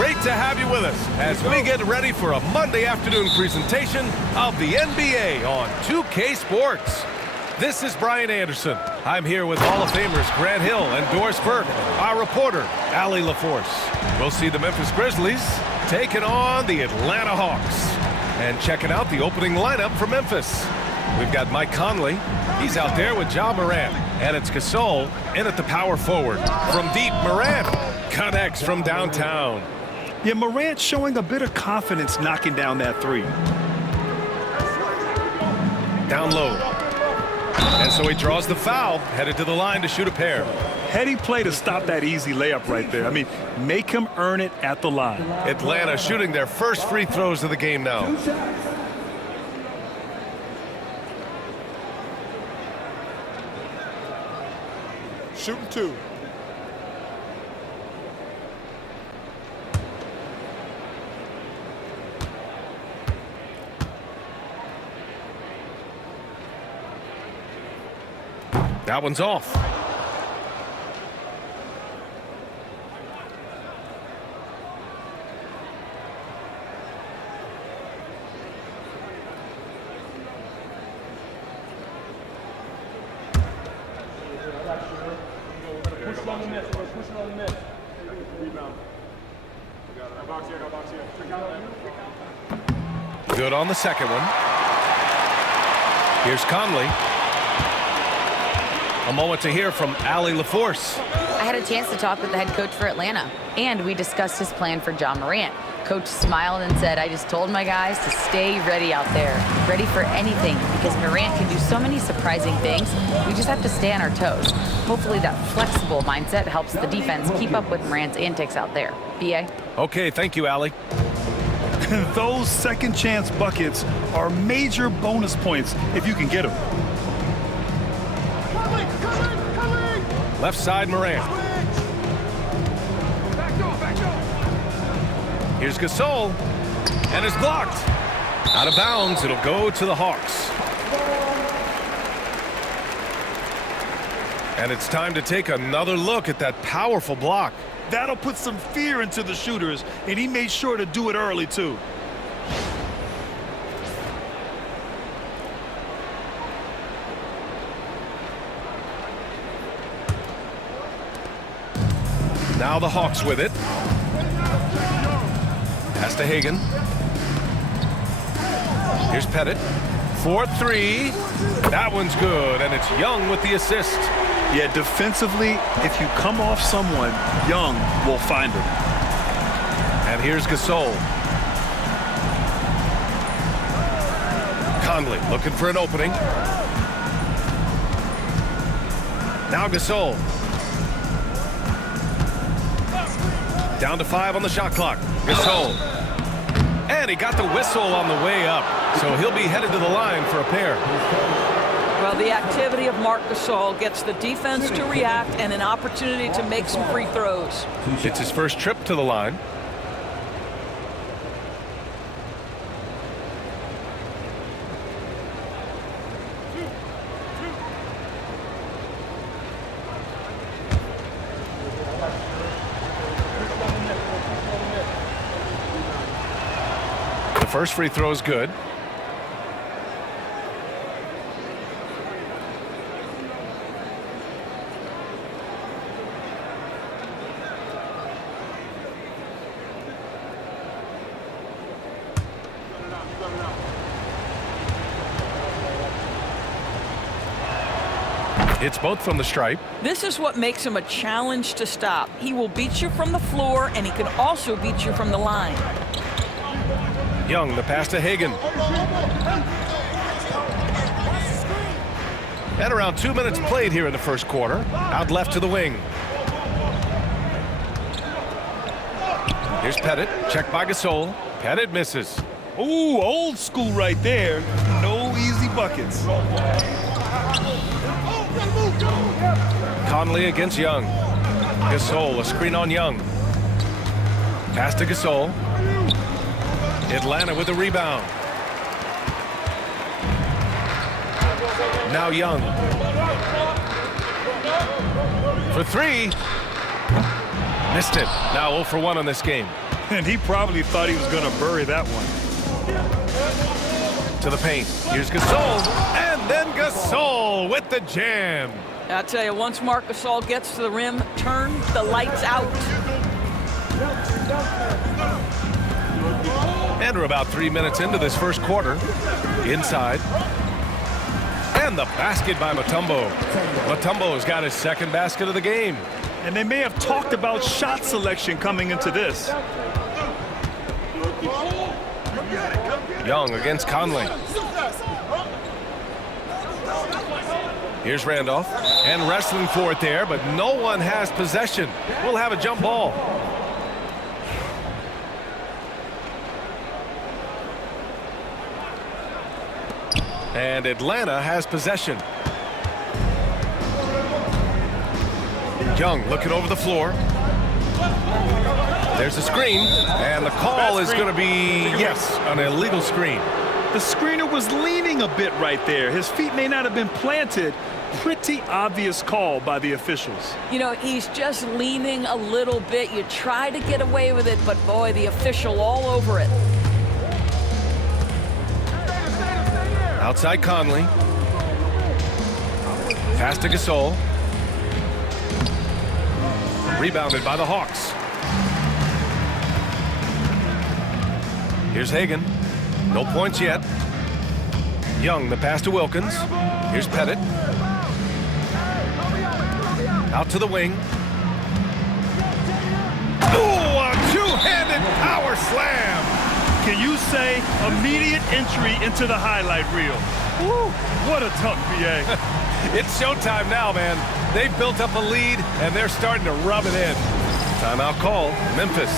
Great to have you with us as we get ready for a Monday afternoon presentation of the NBA on 2K Sports. This is Brian Anderson. I'm here with Hall of Famers Grant Hill and Doris Burke, our reporter, Allie LaForce. We'll see the Memphis Grizzlies taking on the Atlanta Hawks. And checking out the opening lineup for Memphis. We've got Mike Conley. He's out there with Ja Morant. And it's Gasol in at the power forward. From deep, Morant connects from downtown. Yeah, Morant showing a bit of confidence knocking down that three. Down low. And so he draws the foul, headed to the line to shoot a pair. Heady play to stop that easy layup right there. I mean, make him earn it at the line. Atlanta shooting their first free throws of the game now. Shooting two. That one's off. Good on the second one. Here's Conley. A moment to hear from Allie LaForce. I had a chance to talk with the head coach for Atlanta, and we discussed his plan for Ja Morant. Coach smiled and said, I just told my guys to stay ready out there, ready for anything, because Morant can do so many surprising things. We just have to stay on our toes. Hopefully that flexible mindset helps the defense keep up with Morant's antics out there. B.A.? Okay, thank you, Allie. Those second chance buckets are major bonus points if you can get them. Left side, Morant. Here's Gasol, and it's blocked. Out of bounds, it'll go to the Hawks. And it's time to take another look at that powerful block. That'll put some fear into the shooters, and he made sure to do it early, too. Now the Hawks with it. Pass to Hagan. Here's Pettit. 4-3. That one's good, and it's Young with the assist. Yeah, defensively, if you come off someone, Young will find him. And here's Gasol. Conley looking for an opening. Now Gasol. Down to 5 on the shot clock. Gasol. And he got the whistle on the way up. So he'll be headed to the line for a pair. Well, the activity of Marc Gasol gets the defense to react and an opportunity to make some free throws. It's his first trip to the line. The first free throw is good. It's both from the stripe. This is what makes him a challenge to stop. He will beat you from the floor, and he can also beat you from the line. Young, the pass to Hagan. And around 2 minutes played here in the first quarter. Out left to the wing. Here's Pettit. Checked by Gasol. Pettit misses. Ooh, old school right there. No easy buckets. Conley against Young. Gasol, a screen on Young. Pass to Gasol. Atlanta with the rebound. Now Young. For three. Missed it. Now 0 for 1 on this game. And he probably thought he was going to bury that one. To the paint. Here's Gasol. And then Gasol with the jam. I'll tell you, once Marc Gasol gets to the rim, turn the lights out. And we're about 3 minutes into this first quarter. Inside. And the basket by Mutombo. Mutombo's got his second basket of the game. And they may have talked about shot selection coming into this. Young against Conley. Here's Randolph. And wrestling for it there, but no one has possession. We'll have a jump ball. And Atlanta has possession. Young looking over the floor. There's a screen, and the call is going to be, yes, an illegal screen. The screener was leaning a bit right there. His feet may not have been planted. Pretty obvious call by the officials. You know, he's just leaning a little bit. You try to get away with it, but boy, the official all over it. Outside Conley. Pass to Gasol. Rebounded by the Hawks. Here's Hagan. No points yet. Young, the pass to Wilkins. Here's Pettit. Out to the wing. Ooh, a two-handed power slam. Can you say immediate entry into the highlight reel? Woo, what a dunk, BA. It's showtime now, man. They've built up a lead, and they're starting to rub it in. Timeout call, Memphis.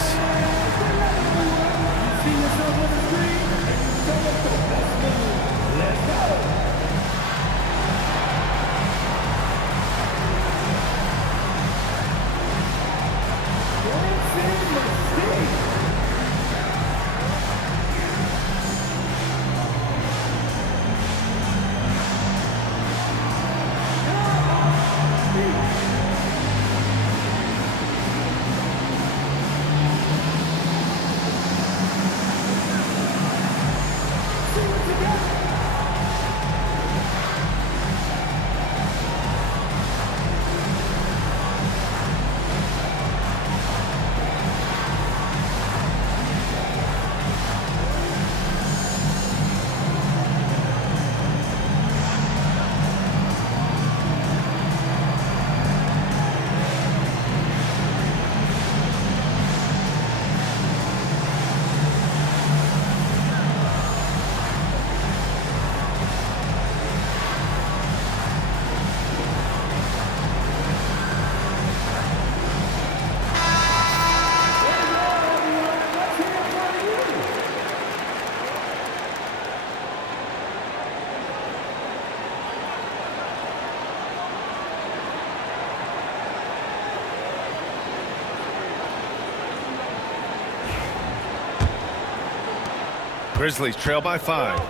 Grizzlies trail by 5.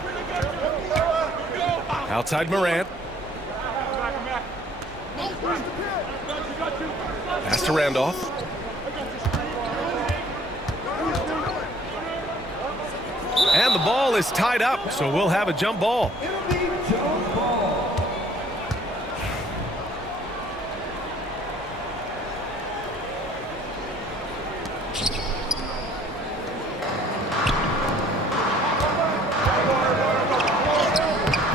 Outside Morant. Pass to Randolph. And the ball is tied up, so we'll have a jump ball.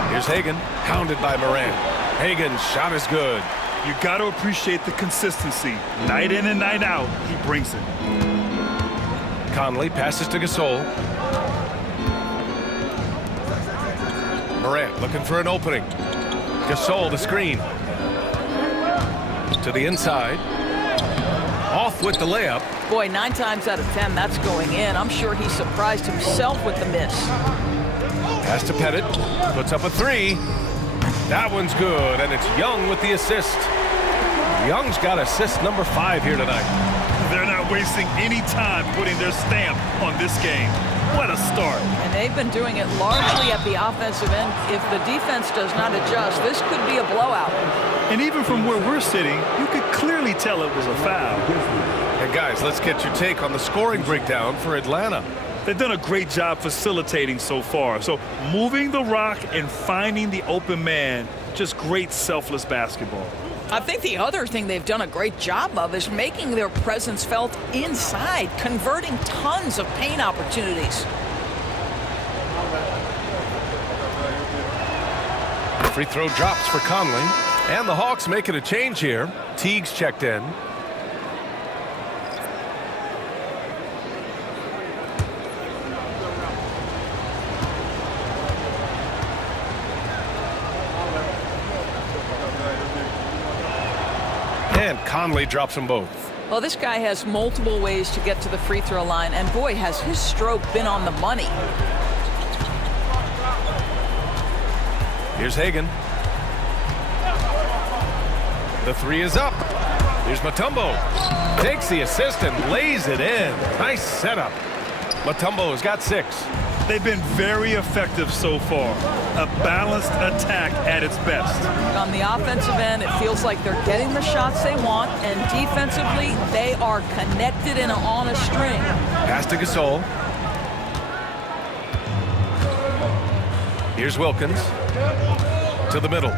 Here's Hagan, hounded by Morant. Hagan's shot is good. You got to appreciate the consistency. Night in and night out, he brings it. Conley passes to Gasol. Morant looking for an opening. Gasol the screen. To the inside. Off with the layup. Boy, 9 times out of 10, that's going in. I'm sure he surprised himself with the miss. Pass to Pettit. Puts up a 3. That one's good, and it's Young with the assist. Young's got assist number 5 here tonight. They're not wasting any time putting their stamp on this game. What a start. And they've been doing it largely at the offensive end. If the defense does not adjust, this could be a blowout. And even from where we're sitting, you could clearly tell it was a foul. And guys, let's get your take on the scoring breakdown for Atlanta. They've done a great job facilitating so far. So moving the rock and finding the open man, just great selfless basketball. I think the other thing they've done a great job of is making their presence felt inside, converting tons of paint opportunities. Free throw drops for Conley. And the Hawks making a change here. Teague's checked in. And Conley drops them both. Well, this guy has multiple ways to get to the free throw line, and boy, has his stroke been on the money. Here's Hagan. The three is up. Here's Mutombo. Takes the assist and lays it in. Nice setup. Mutombo has got 6. They've been very effective so far. A balanced attack at its best. On the offensive end, it feels like they're getting the shots they want, and defensively, they are connected and on a string. Pass to Gasol. Here's Wilkins. To the middle.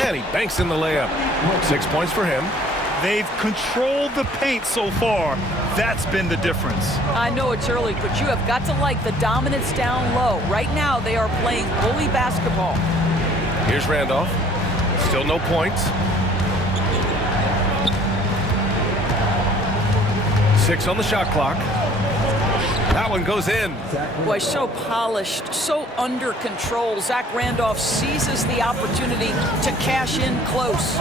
And he banks in the layup. 6 points for him. They've controlled the paint so far. That's been the difference. I know it's early, but you have got to like the dominance down low. Right now, they are playing bully basketball. Here's Randolph. Still no points. 6 on the shot clock. That one goes in. Boy, so polished, so under control. Zach Randolph seizes the opportunity to cash in close.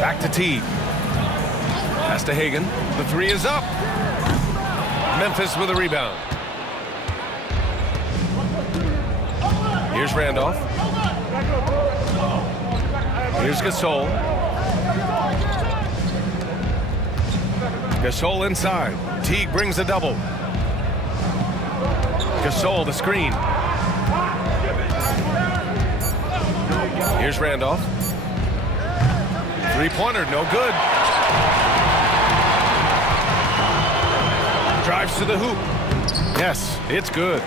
Back to T. Pass to Hagan. The 3 is up. Memphis with a rebound. Here's Randolph. Here's Gasol. Gasol inside. Teague brings a double. Gasol the screen. Here's Randolph. Three-pointer, no good. Drives to the hoop. Yes, it's good.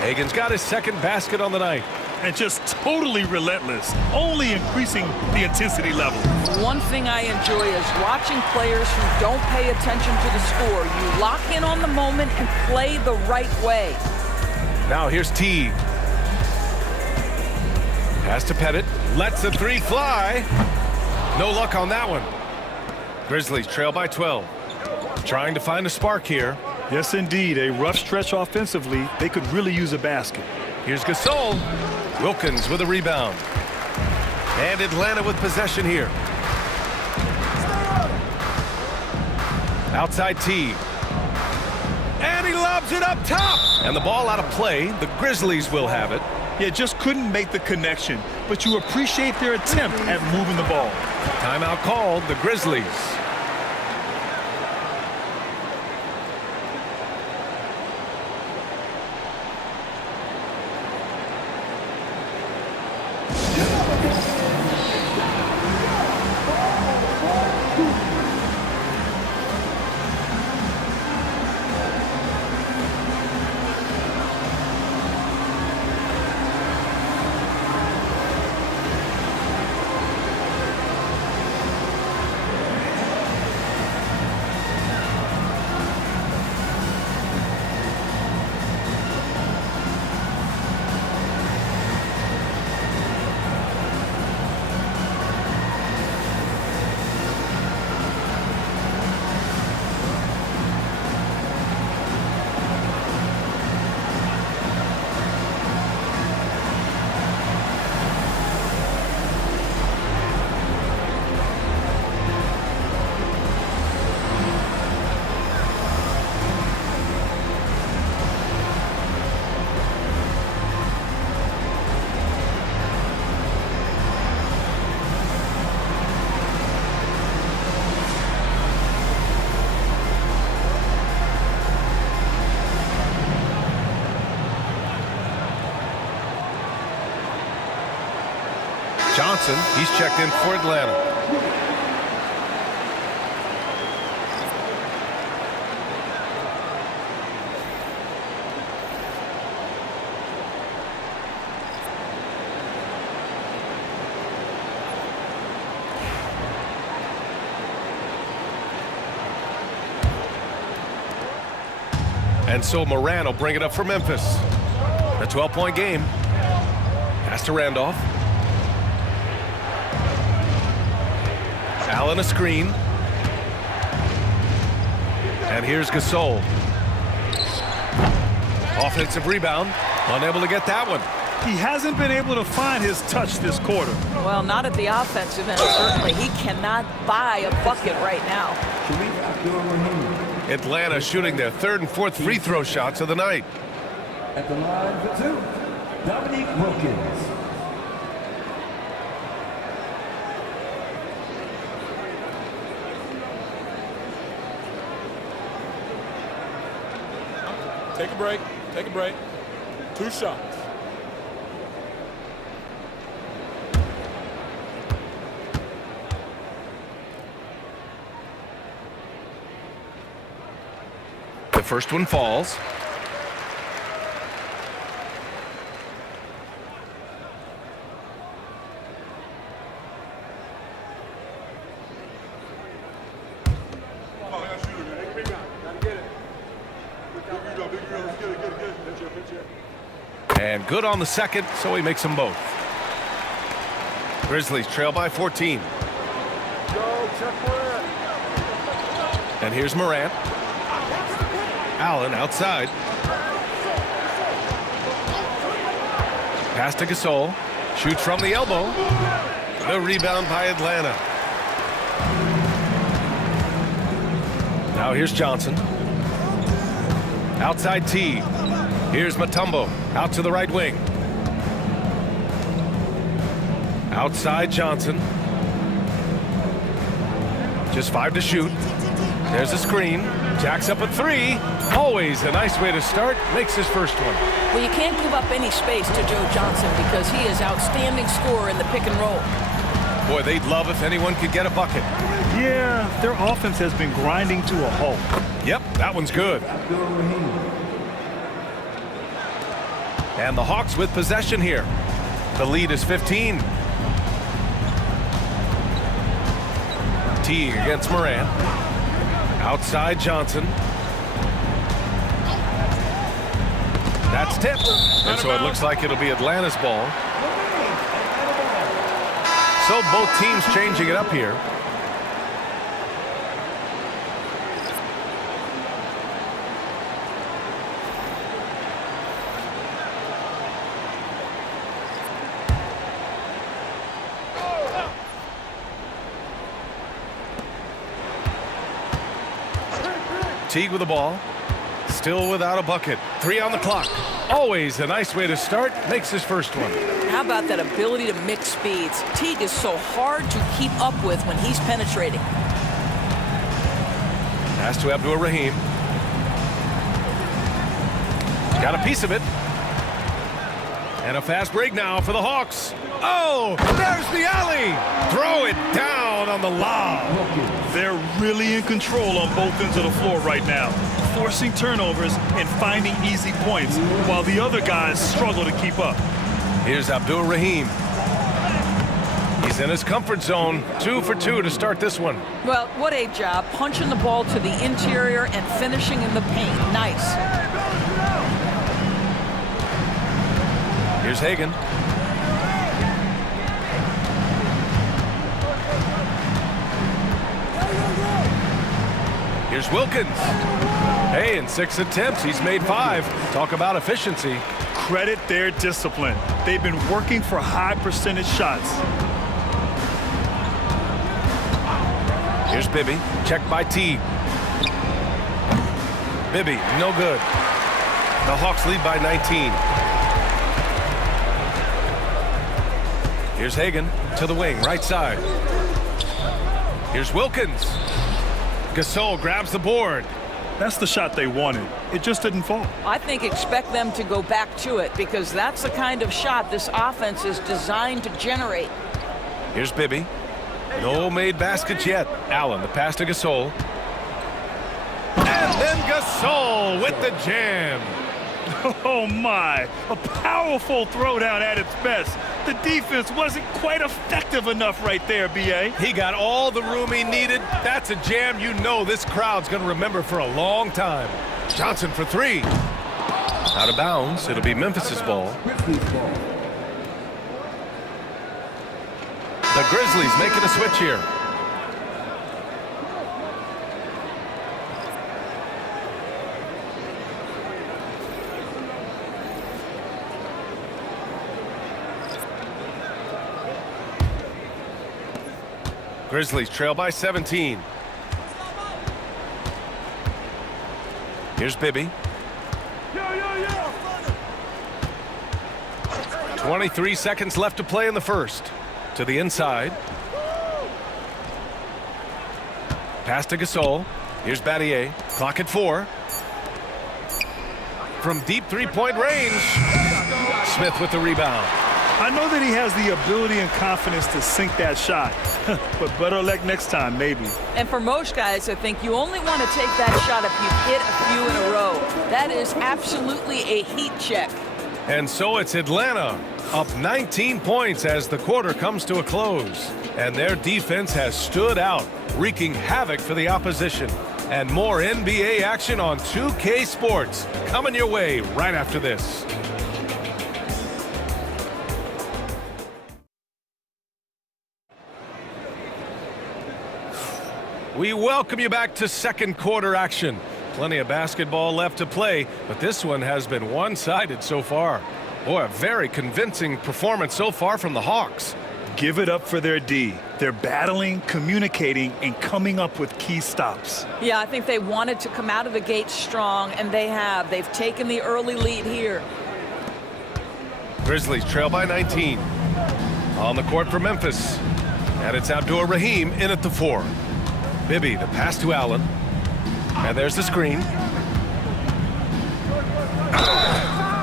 Hagan's got his second basket on the night. And just totally relentless, only increasing the intensity level. One thing I enjoy is watching players who don't pay attention to the score. You lock in on the moment and play the right way. Now here's Teague. Pass to Pettit. Lets the 3 fly. No luck on that one. Grizzlies trail by 12. Trying to find a spark here. Yes, indeed. A rough stretch offensively. They could really use a basket. Here's Gasol. Wilkins with a rebound. And Atlanta with possession here. Outside T. And he lobs it up top. And the ball out of play. The Grizzlies will have it. Yeah, just couldn't make the connection. But you appreciate their attempt at moving the ball. Timeout called. The Grizzlies. Johnson, he's checked in for Atlanta. And so Moran will bring it up for Memphis. A 12-point game. Pass to Randolph. Allen a screen. And here's Gasol. Offensive rebound. Unable to get that one. He hasn't been able to find his touch this quarter. Well, not at the offensive end, certainly. He cannot buy a bucket right now. Atlanta shooting their third and fourth free throw shots of the night. At the line for two, Dominique Wilkins. Take a break. Take a break. 2 shots. The first one falls. And good on the second, so he makes them both. Grizzlies trail by 14. And here's Morant. Allen outside. Pass to Gasol. Shoots from the elbow. The rebound by Atlanta. Now here's Johnson. Outside T. Here's Mutombo. Out to the right wing. Outside Johnson. Just 5 to shoot. There's a screen. Jacks up a 3. Always a nice way to start. Makes his first one. Well, you can't give up any space to Joe Johnson because he is outstanding scorer in the pick and roll. Boy, they'd love if anyone could get a bucket. Yeah, their offense has been grinding to a halt. Yep, that one's good. And the Hawks with possession here. The lead is 15. Teague against Morant. Outside Johnson. That's tipped. And so it looks like it'll be Atlanta's ball. So both teams changing it up here. Teague with the ball. Still without a bucket. 3 on the clock. Always a nice way to start. Makes his first one. How about that ability to mix speeds? Teague is so hard to keep up with when he's penetrating. Pass to Abdul Rahim. Got a piece of it. And a fast break now for the Hawks. Oh, there's the alley. Throw it down on the lob. They're really in control on both ends of the floor right now, forcing turnovers and finding easy points, while the other guys struggle to keep up. Here's Abdul Rahim. He's in his comfort zone. 2 for 2 to start this one. Well, what a job. Punching the ball to the interior and finishing in the paint. Nice. Here's Hagan. Here's Wilkins. Hey, in 6 attempts, he's made 5. Talk about efficiency. Credit their discipline. They've been working for high percentage shots. Here's Bibby. Checked by T. Bibby, no good. The Hawks lead by 19. Here's Hagan to the wing, right side. Here's Wilkins. Gasol grabs the board. That's the shot they wanted. It just didn't fall. I think expect them to go back to it because that's the kind of shot this offense is designed to generate. Here's Bibby. No made baskets yet. Allen, the pass to Gasol. And then Gasol with the jam. Oh my, a powerful throwdown at its best. The defense wasn't quite effective enough right there, B.A. He got all the room he needed. That's a jam you know this crowd's going to remember for a long time. Johnson for three. Out of bounds. It'll be Memphis's ball. The Grizzlies making a switch here. Grizzlies trail by 17. Here's Bibby. 23 seconds left to play in the first. To the inside. Pass to Gasol. Here's Battier. Clock at 4. From deep three-point range. Smith with the rebound. I know that he has the ability and confidence to sink that shot, but better luck next time, maybe. And for most guys, I think you only want to take that shot if you've hit a few in a row. That is absolutely a heat check. And so it's Atlanta up 19 points as the quarter comes to a close. And their defense has stood out, wreaking havoc for the opposition. And more NBA action on 2K Sports coming your way right after this. We welcome you back to second quarter action. Plenty of basketball left to play, but this one has been one-sided so far. Boy, a very convincing performance so far from the Hawks. Give it up for their D. They're battling, communicating, and coming up with key stops. Yeah, I think they wanted to come out of the gate strong, and they have. They've taken the early lead here. Grizzlies trail by 19. On the court for Memphis. And it's Abdur Rahim in at the 4. Bibby, the pass to Allen. And there's the screen.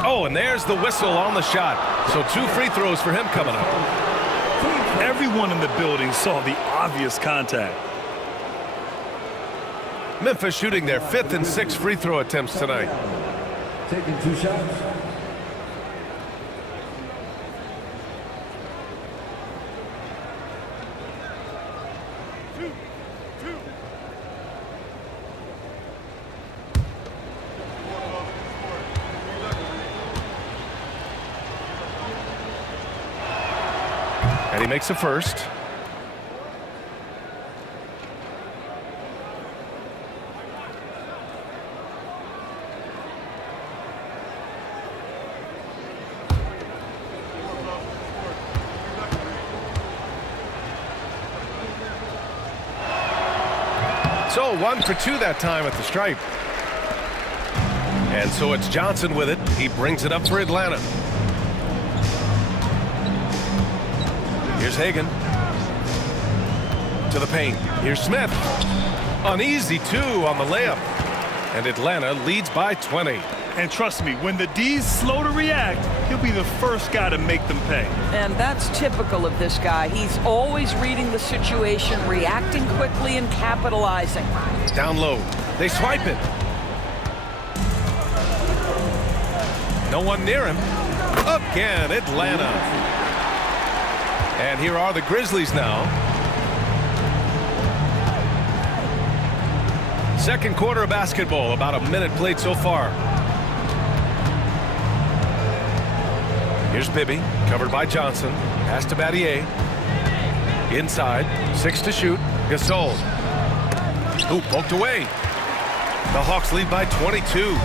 Oh, and there's the whistle on the shot. So 2 free throws for him coming up. Everyone in the building saw the obvious contact. Memphis shooting their 5th and 6th free throw attempts tonight. Taking 2 shots. And he makes a first. So 1 for 2 that time at the stripe. And so it's Johnson with it. He brings it up for Atlanta. Here's Hagan. To the paint. Here's Smith. An easy 2 on the layup. And Atlanta leads by 20. And trust me, when the D's slow to react, he'll be the first guy to make them pay. And that's typical of this guy. He's always reading the situation, reacting quickly, and capitalizing. Down low. They swipe it. No one near him. Again, Atlanta. And here are the Grizzlies now. Second quarter of basketball, about a minute played so far. Here's Bibby, covered by Johnson. Pass to Battier. Inside, 6 to shoot. Gasol. Ooh, poked away. The Hawks lead by 22.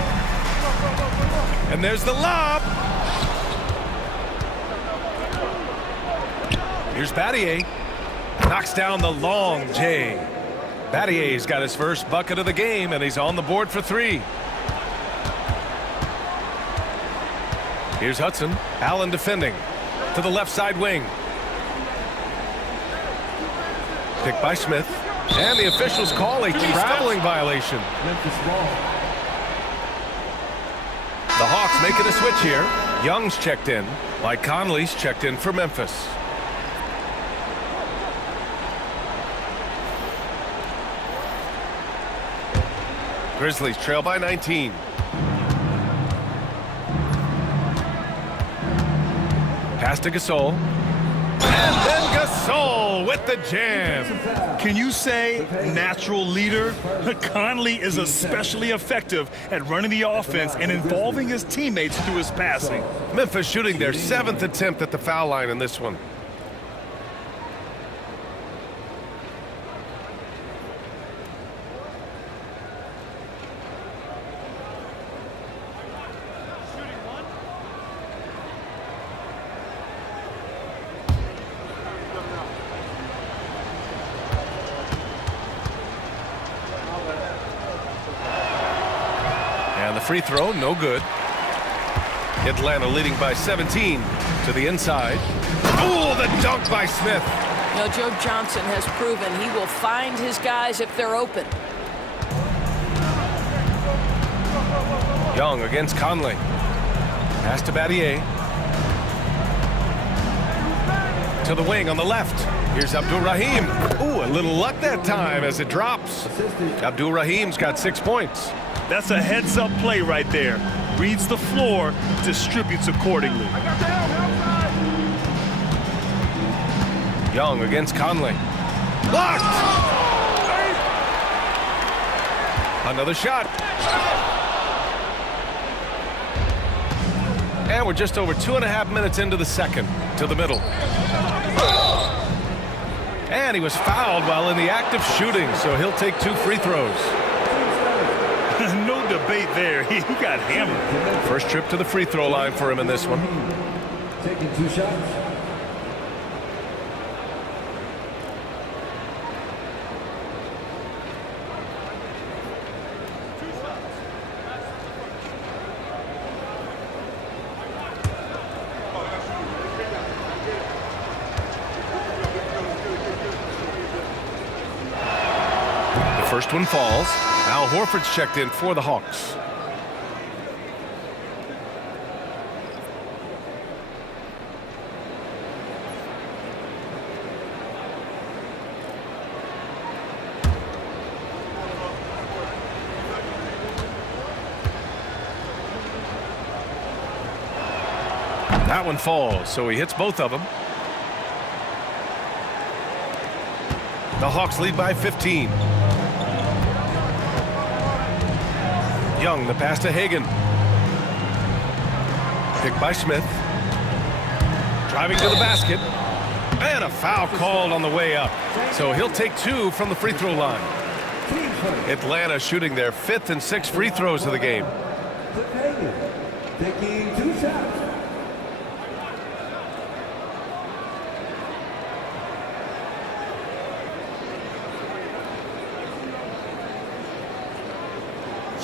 And there's the lob. Here's Battier. Knocks down the long J. Battier's got his first bucket of the game, and he's on the board for 3. Here's Hudson. Allen defending. To the left side wing. Picked by Smith. And the officials call a traveling violation. Memphis ball. The Hawks making a switch here. Young's checked in. Mike Conley's checked in for Memphis. Grizzlies trail by 19. Pass to Gasol. And then Gasol with the jam. Can you say natural leader? Conley is especially effective at running the offense and involving his teammates through his passing. Memphis shooting their 7th attempt at the foul line in this one. And the free throw, no good. Atlanta leading by 17 to the inside. Oh, the dunk by Smith. You know, Joe Johnson has proven he will find his guys if they're open. Young against Conley. Pass to Battier. To the wing on the left. Here's Abdul-Rahim. Ooh, a little luck that time as it drops. Abdul-Rahim's got 6 points. That's a heads-up play right there. Reads the floor, distributes accordingly. Young against Conley. Blocked! Another shot. And we're just over 2.5 minutes into the second. To the middle. And he was fouled while in the act of shooting, so he'll take 2 free throws. No debate there. He got hammered. First trip to the free throw line for him in this one. Taking 2 shots. The first one falls. Al Horford's checked in for the Hawks. That one falls, so he hits both of them. The Hawks lead by 15. Young, the pass to Hagan. Picked by Smith. Driving to the basket. And a foul called on the way up. So he'll take 2 from the free throw line. Atlanta shooting their 5th and 6th free throws of the game. Taking 2 shots.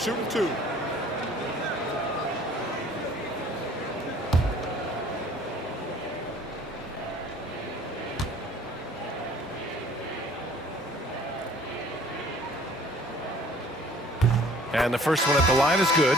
Shooting 2. And the first one at the line is good.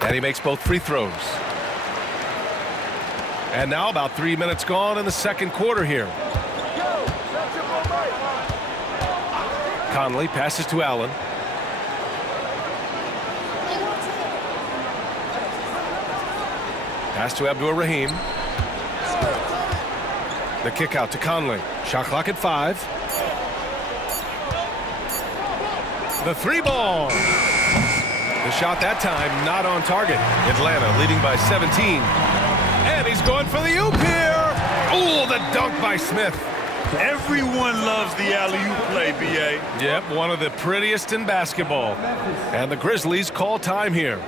And he makes both free throws. And now about 3 minutes gone in the second quarter here. Conley passes to Allen. Pass to Abdul-Rahim. The kick out to Conley. Shot clock at 5. The 3-ball. The shot that time not on target. Atlanta leading by 17. And he's going for the oop here. Oh, the dunk by Smith. Everyone loves the alley-oop play, B.A. Yep, one of the prettiest in basketball. And the Grizzlies call time here.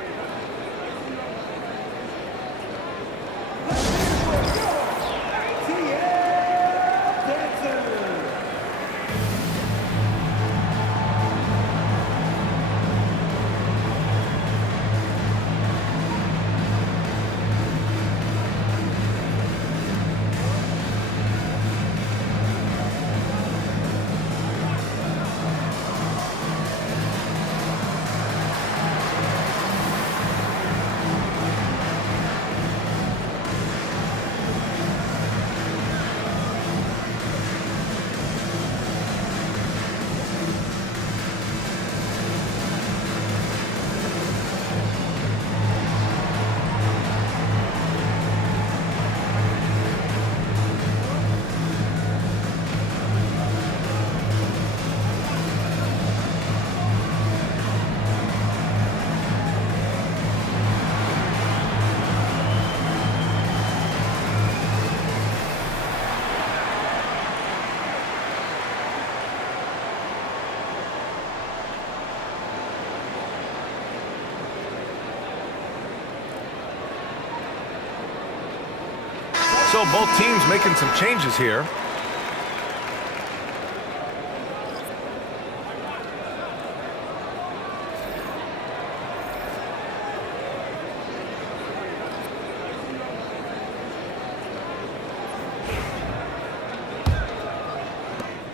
So both teams making some changes here.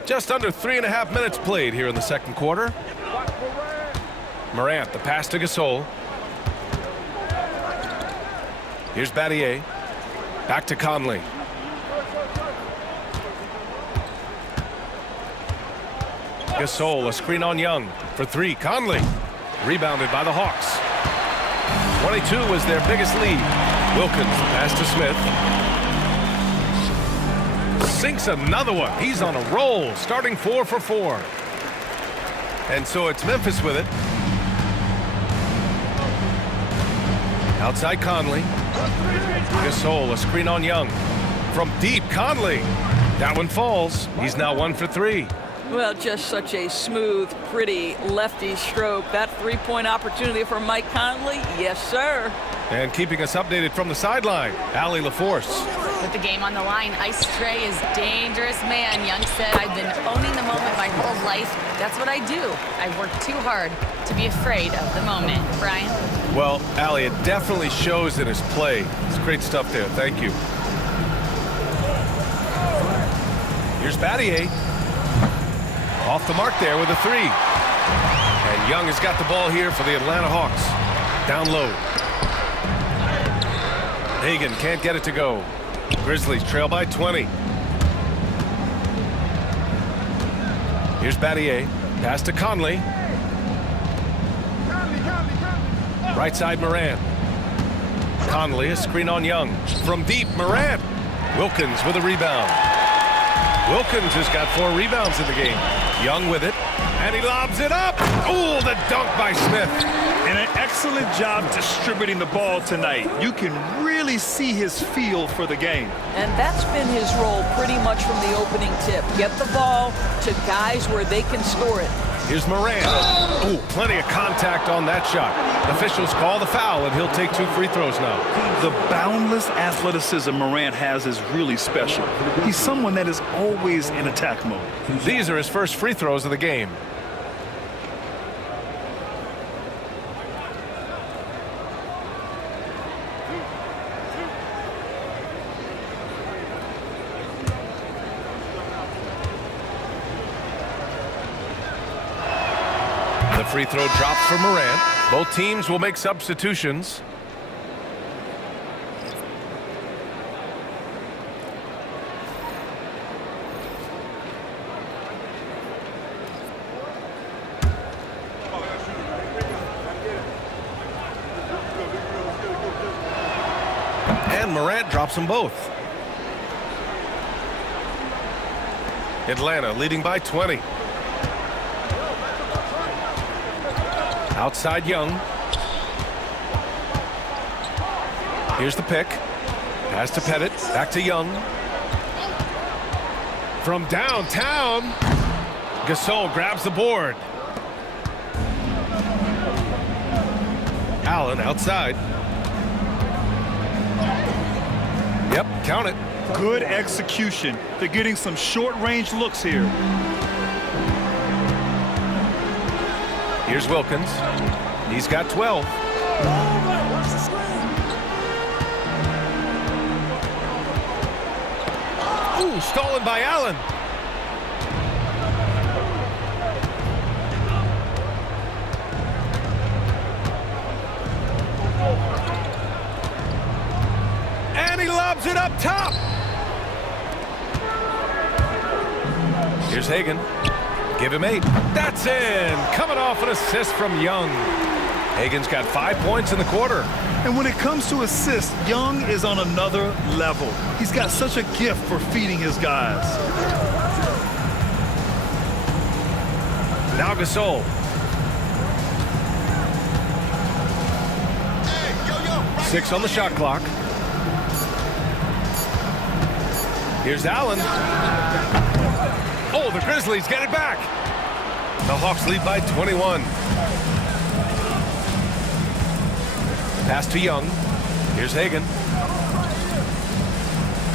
Just under 3.5 minutes played here in the second quarter. Morant, the pass to Gasol. Here's Battier. Back to Conley. Gasol, a screen on Young for three. Conley, rebounded by the Hawks. 22 was their biggest lead. Wilkins, the pass to Smith. Sinks another one. He's on a roll, starting 4 for 4. And so it's Memphis with it. Outside Conley. Gasol, a screen on Young. From deep, Conley. That one falls. He's now 1 for 3. Well, just such a smooth, pretty lefty stroke. That three-point opportunity for Mike Conley, yes, sir. And keeping us updated from the sideline, Allie LaForce. With the game on the line, Ice Tray is dangerous, man. Young said, I've been owning the moment my whole life. That's what I do. I work too hard to be afraid of the moment. Brian? Well, Allie, it definitely shows in his play. It's great stuff there. Thank you. Here's Battier. Off the mark there with a 3. And Young has got the ball here for the Atlanta Hawks. Down low. Hagan can't get it to go. Grizzlies trail by 20. Here's Battier. Pass to Conley. Right side Morant. Conley, a screen on Young. From deep, Morant. Wilkins with a rebound. Wilkins has got 4 rebounds in the game. Young with it. And he lobs it up. Ooh, the dunk by Smith. And an excellent job distributing the ball tonight. You can really see his feel for the game. And that's been his role pretty much from the opening tip. Get the ball to guys where they can score it. Here's Morant. Ooh, plenty of contact on that shot. Officials call the foul, and he'll take 2 free throws now. The boundless athleticism Morant has is really special. He's someone that is always in attack mode. These are his first free throws of the game. The free throw drops for Morant. Both teams will make substitutions. And Morant drops them both. Atlanta leading by 20. Outside Young. Here's the pick. Pass to Pettit. Back to Young. From downtown, Gasol grabs the board. Allen outside. Yep, count it. Good execution. They're getting some short-range looks here. Here's Wilkins. He's got 12. Ooh, stolen by Allen. And he lobs it up top. Here's Hagan. Give him 8. That's in. Coming off an assist from Young. Hagan's got 5 points in the quarter. And when it comes to assists, Young is on another level. He's got such a gift for feeding his guys. Now Gasol. Hey, 6 on the shot clock. Here's Allen. Oh, the Grizzlies get it back. The Hawks lead by 21. Pass to Young. Here's Hagan.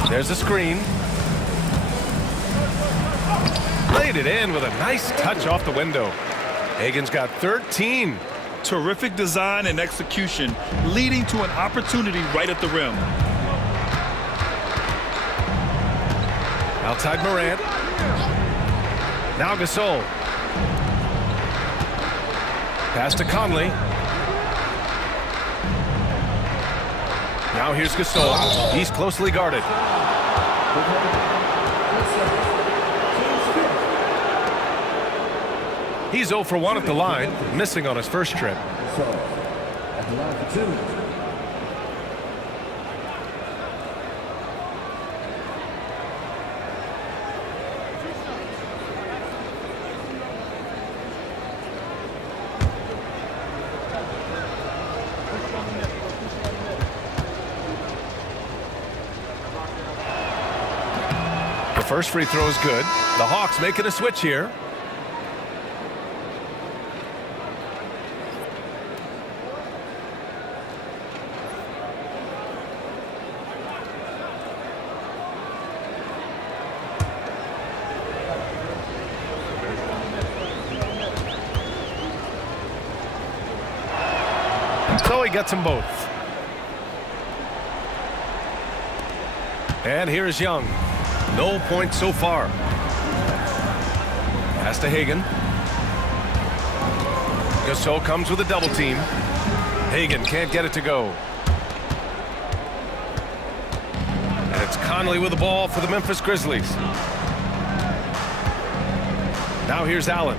There's a screen. Laid it in with a nice touch off the window. Hagen's got 13. Terrific design and execution, leading to an opportunity right at the rim. Outside Morant. Now Gasol. Pass to Conley. Now here's Gasol. He's closely guarded. He's 0 for 1 at the line, missing on his first trip. At the line for 2. The first free throw is good. The Hawks making a switch here. So he gets them both. And here is Young. No points so far. Pass to Hagen. Gasol comes with a double team. Hagen can't get it to go. And it's Conley with the ball for the Memphis Grizzlies. Now here's Allen.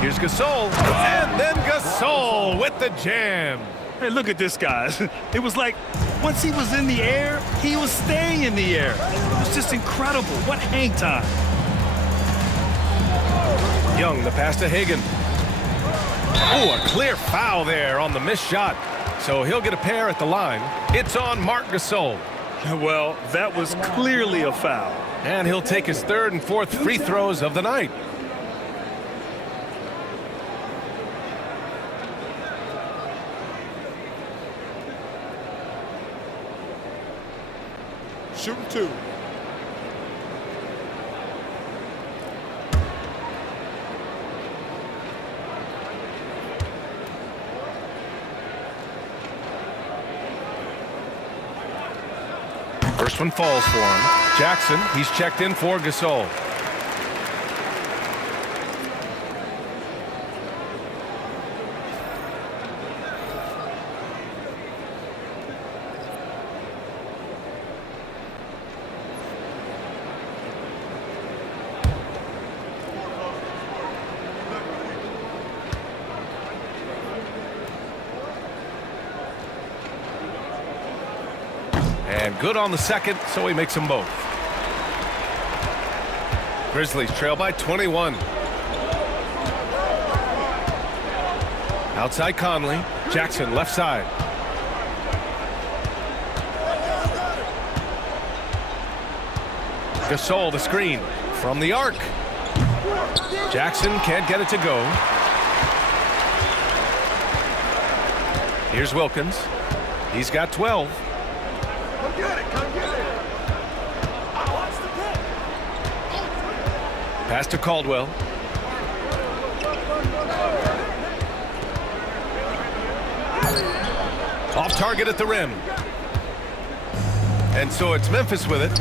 Here's Gasol, and then Gasol with the jam. Hey, look at this, guys. It was like once he was in the air, he was staying in the air. It was just incredible. What hang time. Young, the pass to Hagen. Oh, a clear foul there on the missed shot. So he'll get a pair at the line. It's on Marc Gasol. Well, that was clearly a foul. And he'll take his third and fourth free throws of the night. Shooting 2. First one falls for him. Jackson, he's checked in for Gasol. And good on the second, so he makes them both. Grizzlies trail by 21. Outside Conley. Jackson left side. Gasol the screen from the arc. Jackson can't get it to go. Here's Wilkins. He's got 12. Pass to Caldwell. Off target at the rim. And so it's Memphis with it.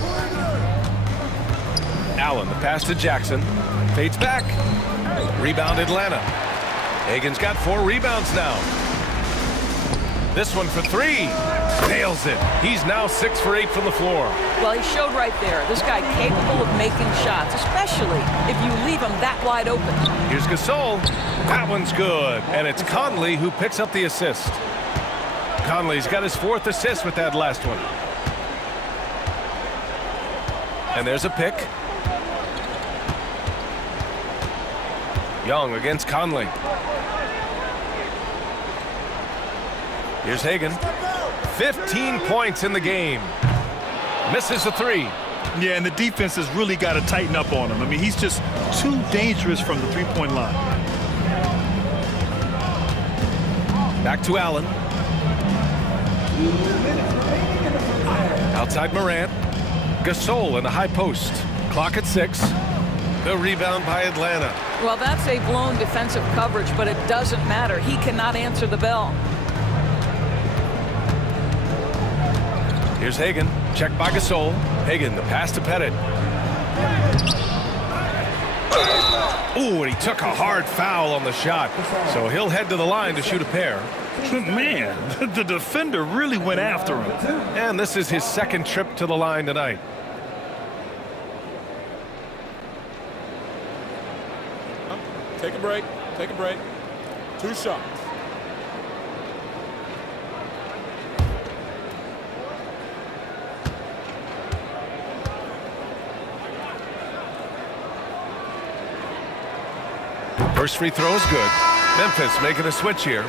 Allen, the pass to Jackson. Fades back. Rebound Atlanta. Hagen's got 4 rebounds now. This one for 3. Nails it. He's now 6 for 8 from the floor. Well, he showed right there. This guy capable of making shots, especially if you leave him that wide open. Here's Gasol. That one's good. And it's Conley who picks up the assist. Conley's got his 4th assist with that last one. And there's a pick. Young against Conley. Here's Hagen. 15 points in the game. Misses the 3. Yeah, and the defense has really got to tighten up on him. I mean, he's just too dangerous from the three-point line. Back to Allen. 2 minutes remaining. Outside Morant. Gasol in the high post. Clock at 6. The rebound by Atlanta. Well, that's a blown defensive coverage, but it doesn't matter. He cannot answer the bell. Here's Hagan. Checked by Gasol. Hagan, the pass to Pettit. Ooh, and he took a hard foul on the shot. So he'll head to the line to shoot a pair. Man, the defender really went after him. And this is his second trip to the line tonight. Take a break. Take a break. 2 shots. First free throw is good. Memphis making a switch here.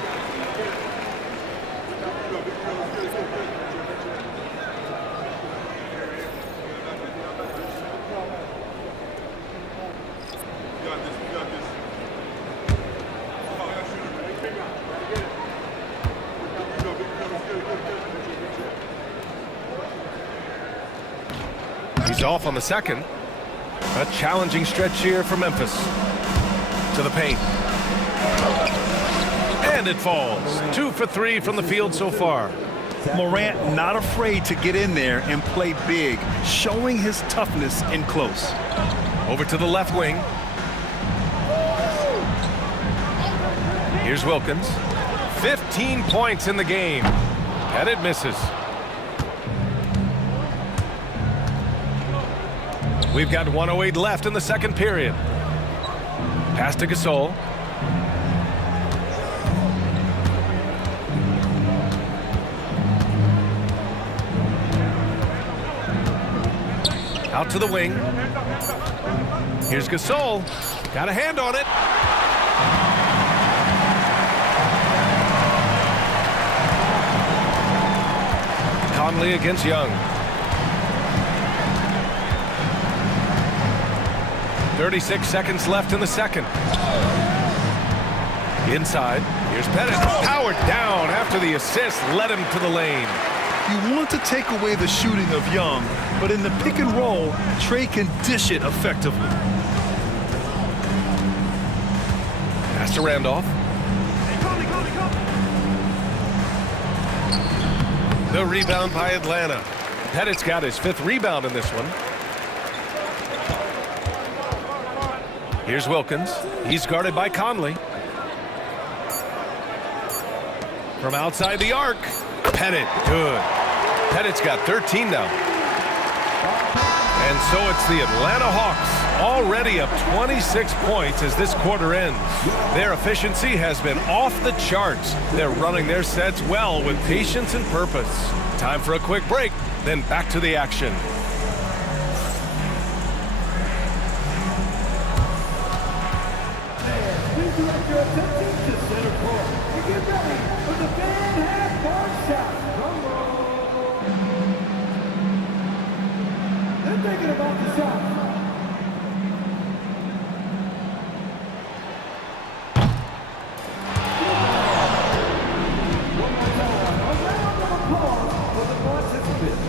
He's off on the second. A challenging stretch here for Memphis. To the paint. And it falls. 2 for 3 from the field so far. Morant not afraid to get in there and play big, showing his toughness in close. Over to the left wing. Here's Wilkins. 15 points in the game. Pettit misses. We've got 1:08 left in the second period. Pass to Gasol. Out to the wing. Here's Gasol. Got a hand on it. Conley against Young. 36 seconds left in the second. Inside. Here's Pettit. Powered down after the assist led him to the lane. You want to take away the shooting of Young, but in the pick and roll, Trey can dish it effectively. Pass to Randolph. The rebound by Atlanta. Pettit's got his 5th rebound in this one. Here's Wilkins. He's guarded by Conley. From outside the arc. Pettit, good. Pettit's got 13 now. And so it's the Atlanta Hawks, already up 26 points as this quarter ends. Their efficiency has been off the charts. They're running their sets well with patience and purpose. Time for a quick break, then back to the action. Please direct your attention to center court and get ready for the fan half-court shot. Drum roll. They're thinking about the shot. One more time, a round of applause for the participants.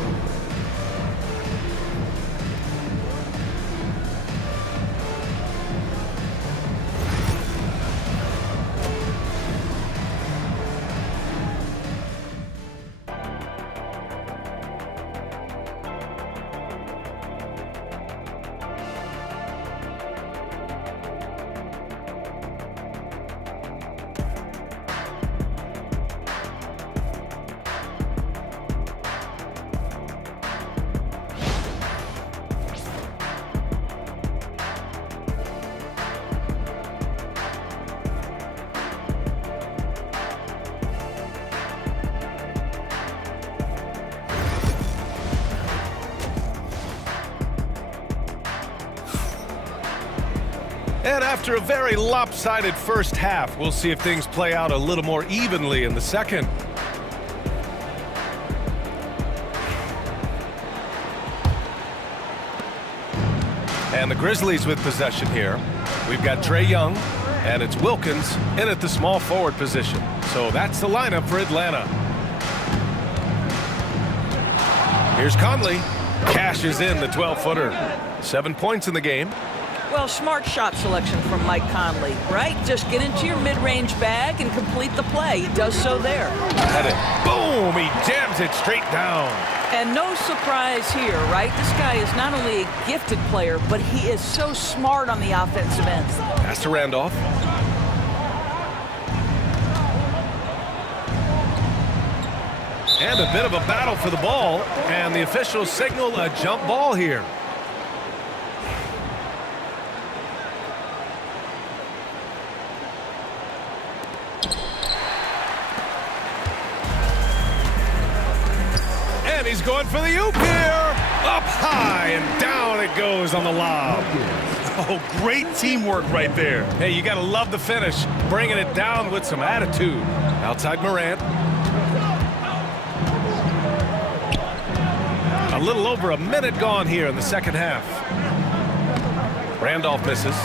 And after a very lopsided first half, we'll see if things play out a little more evenly in the second. And the Grizzlies with possession here. We've got Trae Young, and it's Wilkins in at the small forward position. So that's the lineup for Atlanta. Here's Conley. Cashes in the 12-footer. 7 points in the game. Well, smart shot selection from Mike Conley, right? Just get into your mid-range bag and complete the play. He does so there. Had it. Boom! He jams it straight down. And no surprise here, right? This guy is not only a gifted player, but he is so smart on the offensive end. Pass to Randolph. And a bit of a battle for the ball. And the officials signal a jump ball here. And he's going for the oop here. Up high and down it goes on the lob. Oh, great teamwork right there. Hey, you got to love the finish. Bringing it down with some attitude. Outside Morant. A little over a minute gone here in the second half. Randolph misses.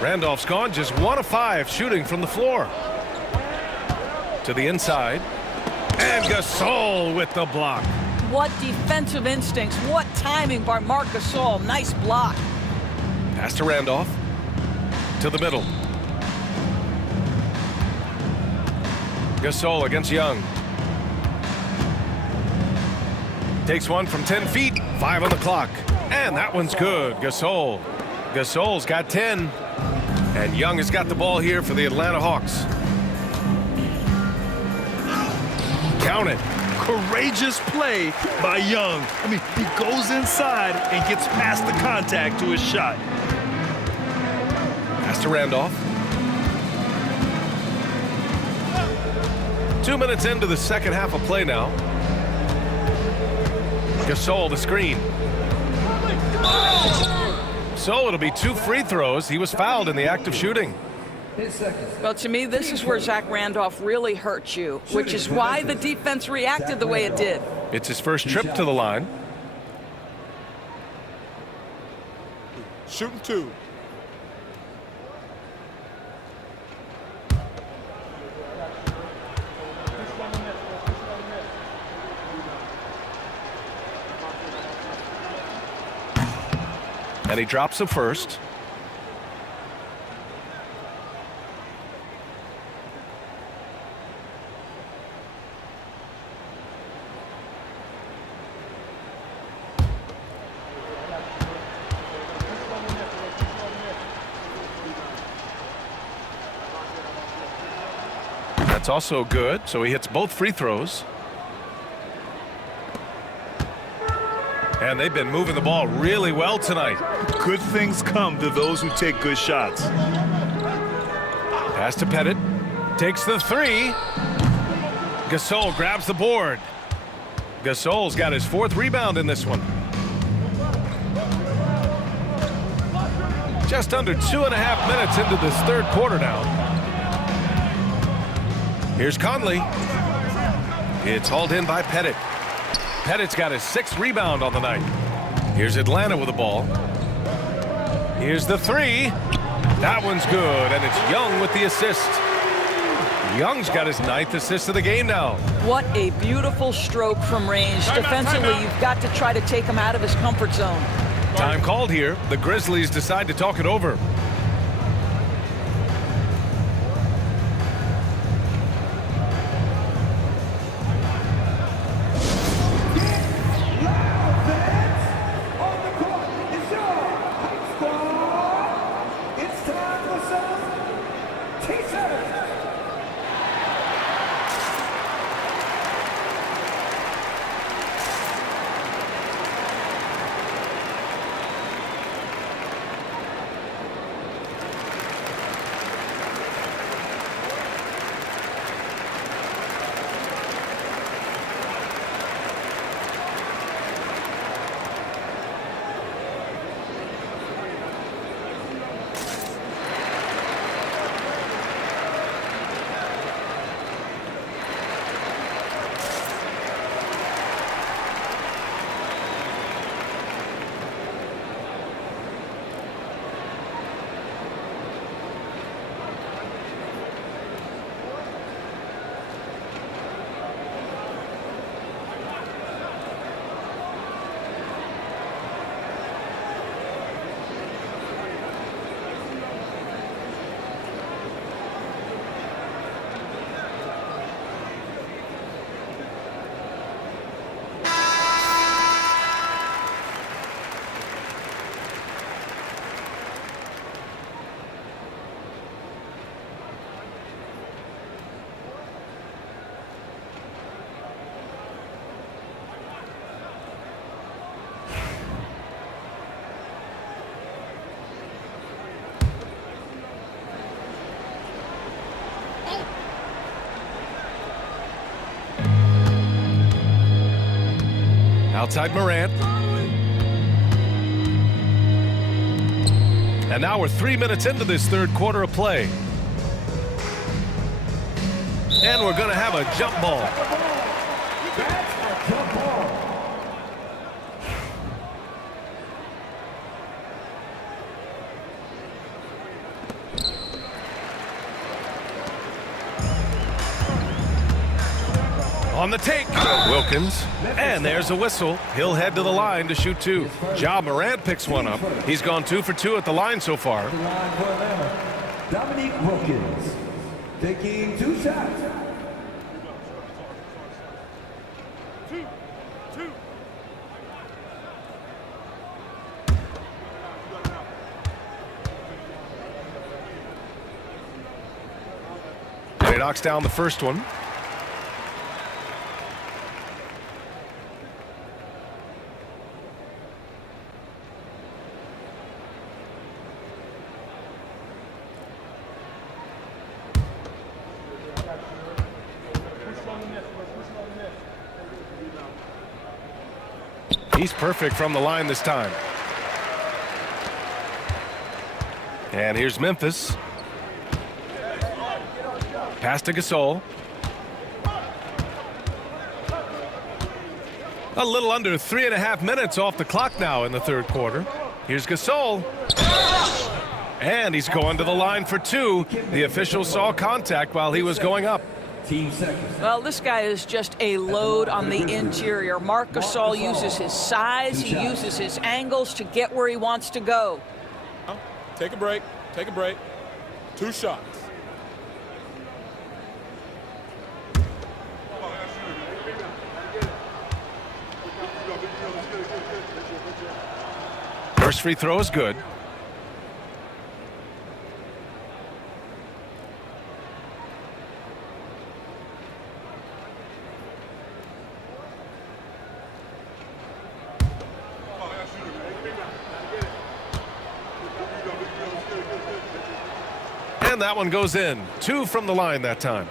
Randolph's gone just 1 of 5 shooting from the floor. To the inside. And Gasol with the block. What defensive instincts. What timing by Marc Gasol. Nice block. Pass to Randolph. To the middle. Gasol against Young. Takes one from 10 feet. 5 on the clock. And that one's good. Gasol. Gasol's got 10. And Young has got the ball here for the Atlanta Hawks. Count it. Courageous play by Young. I mean, he goes inside and gets past the contact to his shot. Pass to Randolph. 2 minutes into the second half of play now. Gasol the screen. So it'll be 2 free throws. He was fouled in the act of shooting. Well, to me, this is where Zach Randolph really hurt you, which is why the defense reacted the way it did. It's his first trip to the line. Shooting 2. And he drops the first. That's also good, so he hits both free throws. And they've been moving the ball really well tonight. Good things come to those who take good shots. Pass to Pettit. Takes the 3. Gasol grabs the board. Gasol's got his 4th rebound in this one. Just under 2.5 minutes into this third quarter now. Here's Conley. It's hauled in by Pettit. Pettit's got his 6th rebound on the night. Here's Atlanta with the ball. Here's the 3. That one's good, and it's Young with the assist. Young's got his 9th assist of the game now. What a beautiful stroke from range. Defensively, you've got to try to take him out of his comfort zone. Time called here. The Grizzlies decide to talk it over. Outside Morant. And now we're 3 minutes into this third quarter of play. And we're going to have a jump ball. That's a jump ball. On the take, Wilkins. And there's a whistle. He'll head to the line to shoot two. Ja Morant picks one up. He's gone 2 for 2 at the line so far. The line for Atlanta, Dominique Wilkins, taking 2 shots. And he knocks down the first one. He's perfect from the line this time. And here's Memphis. Pass to Gasol. A little under 3.5 minutes off the clock now in the third quarter. Here's Gasol. And he's going to the line for 2. The official saw contact while he was going up. Team seconds. Well, this guy is just a load on the interior. Marc Gasol uses his size, he uses his angles to get where he wants to go. Take a break. Take a break. 2 shots. First free throw is good. And that one goes in. 2 from the line that time.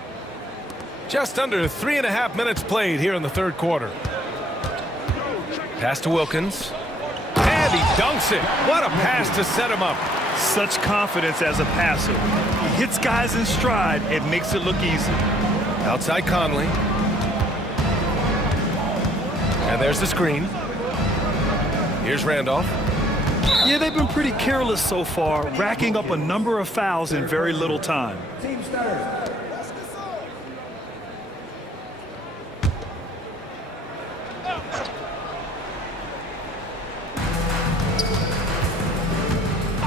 Just under 3.5 minutes played here in the third quarter. Pass to Wilkins. And he dunks it. What a pass to set him up. Such confidence as a passer. He hits guys in stride and makes it look easy. Outside Conley. And there's the screen. Here's Randolph. Yeah, they've been pretty careless so far, racking up a number of fouls in very little time. Team starters.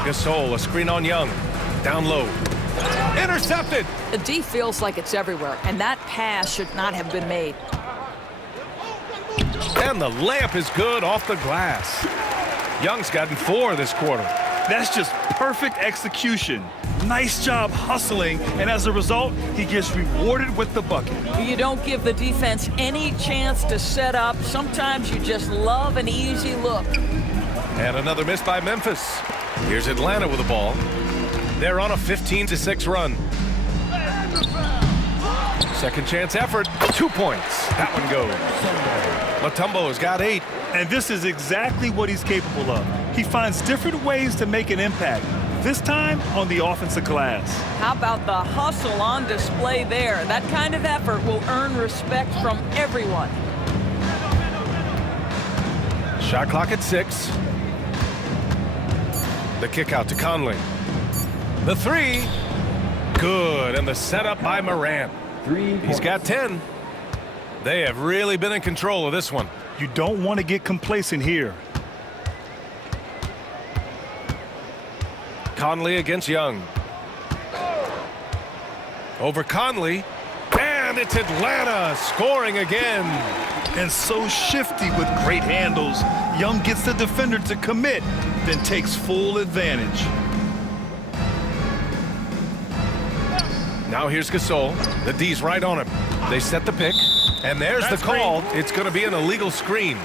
Gasol, a screen on Young. Down low. Intercepted. The D feels like it's everywhere, and that pass should not have been made. And the layup is good off the glass. Young's gotten 4 this quarter. That's just perfect execution. Nice job hustling, and as a result, he gets rewarded with the bucket. You don't give the defense any chance to set up. Sometimes you just love an easy look. And another miss by Memphis. Here's Atlanta with the ball. They're on a 15-6 run. Second chance effort. 2 points. That one goes. Mutombo's got 8. And this is exactly what he's capable of. He finds different ways to make an impact, this time on the offensive glass. How about the hustle on display there? That kind of effort will earn respect from everyone. Shot clock at 6. The kick out to Conley. The 3. Good. And the setup by Morant. 3 He's got 10. They have really been in control of this one. You don't want to get complacent here. Conley against Young. Over Conley. And it's Atlanta scoring again. And so shifty with great handles. Young gets the defender to commit, then takes full advantage. Now here's Gasol. The D's right on him. They set the pick. And there's the call. It's going to be an illegal screen.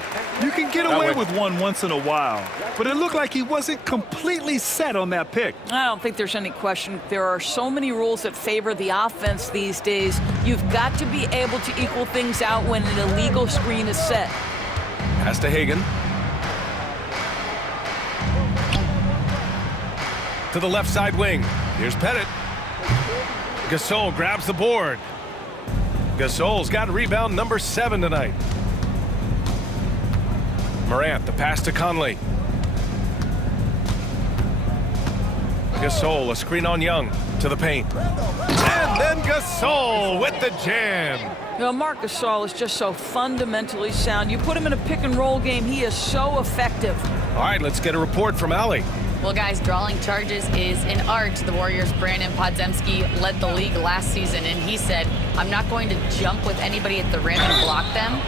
You can get away with one once in a while, but it looked like he wasn't completely set on that pick. I don't think there's any question. There are so many rules that favor the offense these days. You've got to be able to equal things out when an illegal screen is set. Pass to Hagan. To the left side wing. Here's Pettit. Gasol grabs the board. Gasol's got rebound number 7 tonight. Morant, the pass to Conley. Gasol, a screen on Young, to the paint. And then Gasol with the jam. You know, Marc Gasol is just so fundamentally sound. You put him in a pick-and-roll game, he is so effective. All right, let's get a report from Allie. Well, guys, drawing charges is an art. The Warriors' Brandon Podziemski led the league last season, and he said, I'm not going to jump with anybody at the rim and block them.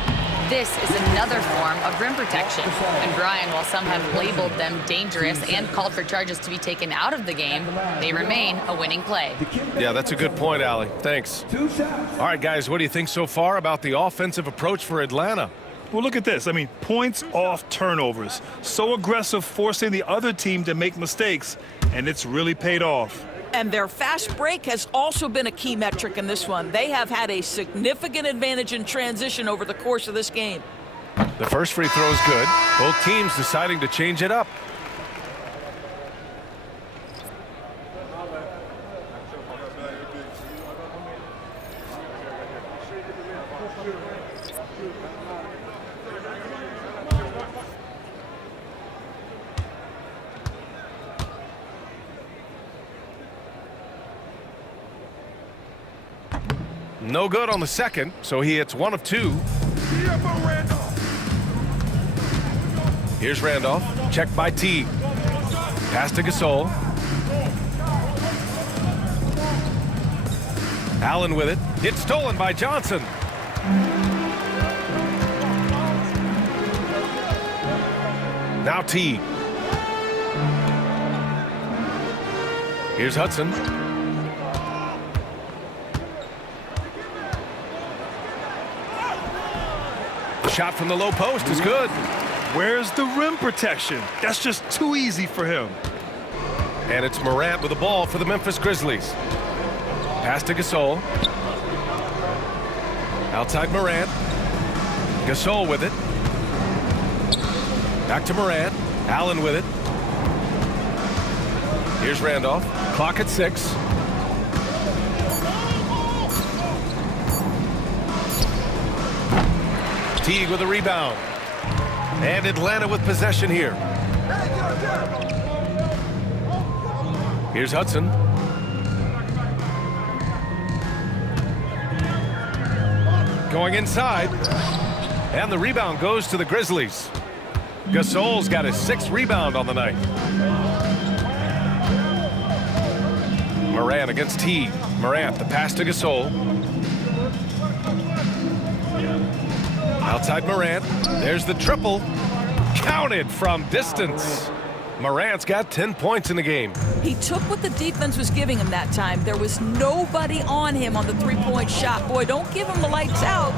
This is another form of rim protection. And Brian, while some have labeled them dangerous and called for charges to be taken out of the game, they remain a winning play. Yeah, that's a good point, Allie. Thanks. All right, guys, what do you think so far about the offensive approach for Atlanta? Well, look at this. I mean, points off turnovers. So aggressive, forcing the other team to make mistakes, and it's really paid off. And their fast break has also been a key metric in this one. They have had a significant advantage in transition over the course of this game. The first free throw is good. Both teams deciding to change it up. No good on the second, so he hits 1 of 2. Here's Randolph. Checked by T. Pass to Gasol. Allen with it. It's stolen by Johnson. Now T. Here's Hudson. Shot from the low post is good. Where's the rim protection? That's just too easy for him. And it's Morant with the ball for the Memphis Grizzlies. Pass to Gasol. Outside Morant. Gasol with it. Back to Morant. Allen with it. Here's Randolph. Clock at 6. Teague with a rebound. And Atlanta with possession here. Here's Hudson. Going inside. And the rebound goes to the Grizzlies. Gasol's got his 6th rebound on the night. Morant against Teague. Morant, the pass to Gasol. Outside Morant. There's the triple. Counted from distance. Morant's got 10 points in the game. He took what the defense was giving him that time. There was nobody on him on the three-point shot. Boy, don't give him the lights out.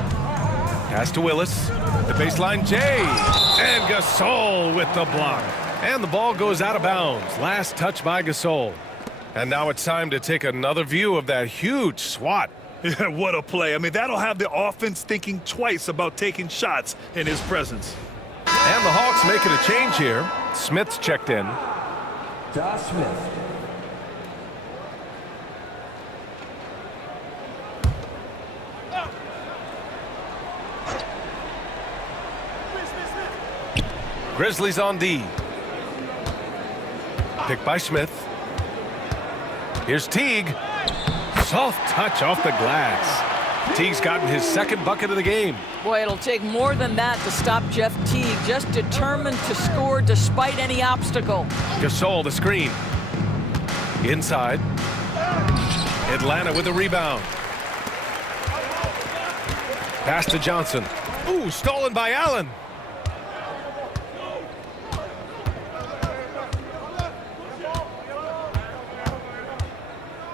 Pass to Willis. The baseline J. And Gasol with the block. And the ball goes out of bounds. Last touch by Gasol. And now it's time to take another view of that huge swat. Yeah, what a play. I mean, that'll have the offense thinking twice about taking shots in his presence. And the Hawks making a change here. Smith's checked in. Josh Smith. Grizzlies on D. Picked by Smith. Here's Teague. Soft touch off the glass. Teague's gotten his 2nd bucket of the game. Boy, it'll take more than that to stop Jeff Teague. Just determined to score despite any obstacle. Gasol the screen. Inside. Atlanta with the rebound. Pass to Johnson. Ooh, stolen by Allen.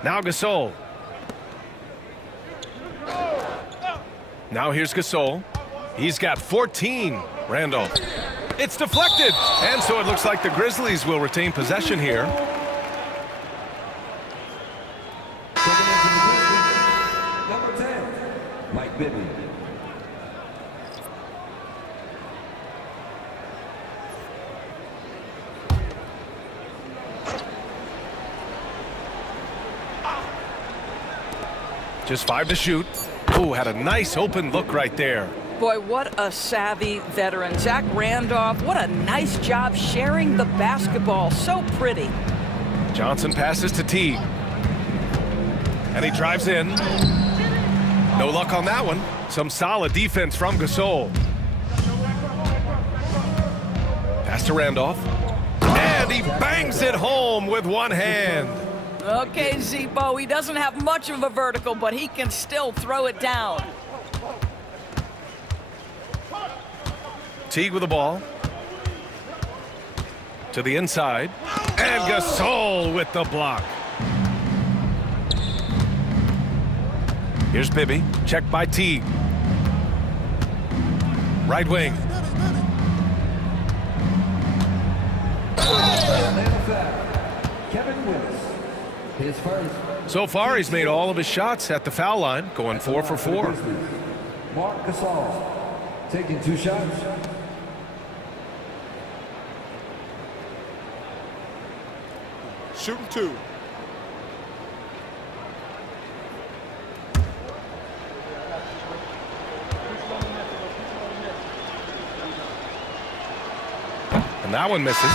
Now Gasol. Now here's Gasol. He's got 14. Randolph. It's deflected. And so it looks like the Grizzlies will retain possession here. Checking into the Grizzlies, number 10, Mike Bibby. Just 5 to shoot. Ooh, had a nice open look right there. Boy, what a savvy veteran. Zach Randolph, what a nice job sharing the basketball. So pretty. Johnson passes to Teague. And he drives in. No luck on that one. Some solid defense from Gasol. Pass to Randolph. And he bangs it home with one hand. Okay, Zebo, he doesn't have much of a vertical, but he can still throw it down. Teague with the ball. To the inside. And Gasol with the block. Here's Bibby. Checked by Teague. Right wing. Kevin Willis. His first. So far, he's made all of his shots at the foul line, going 4 for 4. Mark Gasol taking 2 shots. Shooting 2. And that one misses.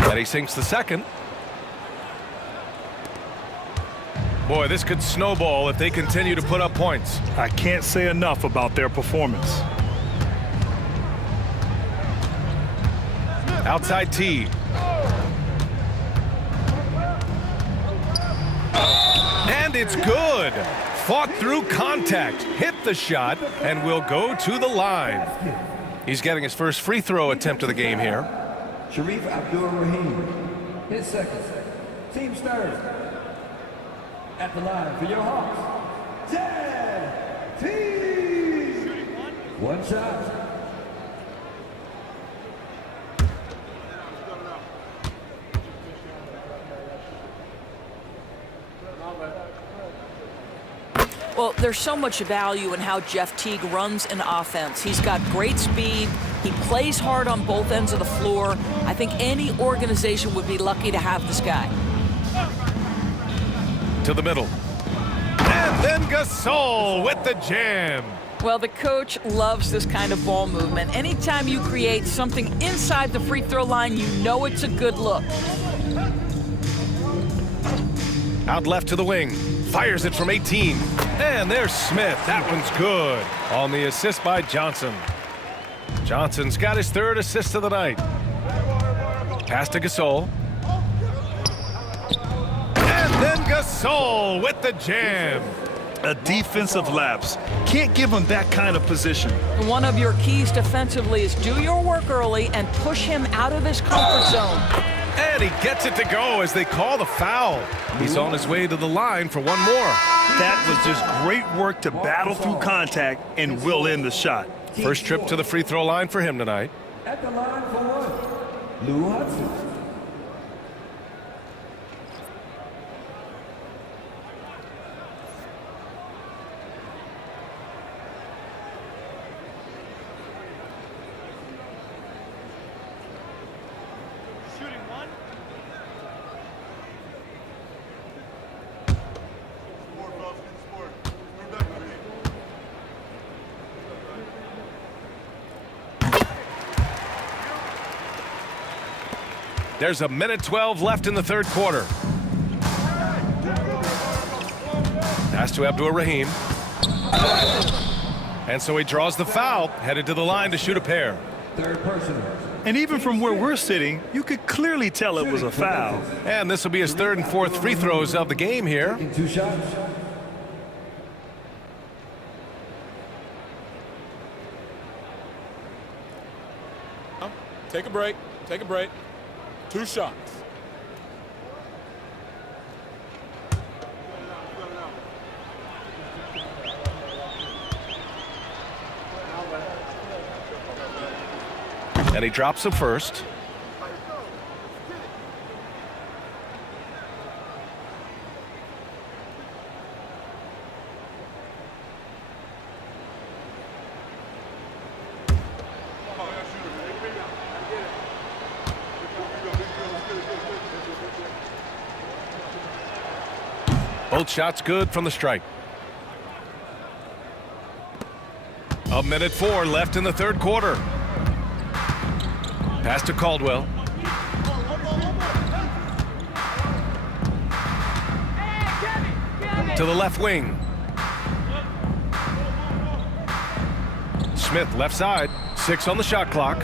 And he sinks the second. Boy, this could snowball if they continue to put up points. I can't say enough about their performance. Outside T. And it's good. Fought through contact, hit the shot, and will go to the line. He's getting his first free throw attempt of the game here. Sharif Abdul-Rahim. His second. Team starters. At the line for your Hawks. 10 T. 1 shot. Well, there's so much value in how Jeff Teague runs an offense. He's got great speed. He plays hard on both ends of the floor. I think any organization would be lucky to have this guy. To the middle. And then Gasol with the jam. Well, the coach loves this kind of ball movement. Anytime you create something inside the free throw line, you know it's a good look. Out left to the wing. Fires it from 18. And there's Smith. That one's good. On the assist by Johnson. Johnson's got his 3rd assist of the night. Pass to Gasol. And then Gasol with the jam. A defensive lapse. Can't give him that kind of position. One of your keys defensively is do your work early and push him out of his comfort zone. And he gets it to go as they call the foul. He's on his way to the line for one more. That was just great work to battle through contact and will end the shot. First trip to the free throw line for him tonight. At the line for 1. Lou Hudson. There's a minute 12 left in the 3rd quarter. Pass to Abdul-Rahim. And so he draws the foul, headed to the line to shoot a pair. 3rd personal. And even from where we're sitting, you could clearly tell it was a foul. And this will be his 3rd and 4th free throws of the game here. 2 shots. Take a break. Take a break. 2 shots. And he drops the first. Both shots good from the strike. 1:04 left in the third quarter. Pass to Caldwell. To the left wing. Smith left side. 6 on the shot clock.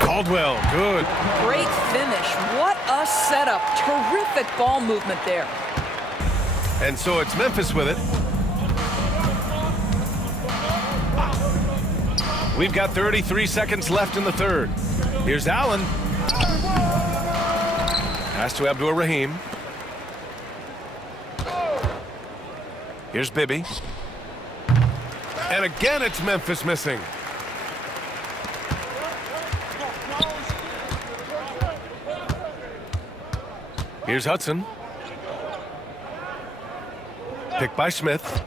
Caldwell, good. Great finish. What a setup. Terrific ball movement there. And so it's Memphis with it. We've got 33 seconds left in the third. Here's Allen. Pass to Abdur-Rahim. Here's Bibby. And again, it's Memphis missing. Here's Hudson. Picked by Smith.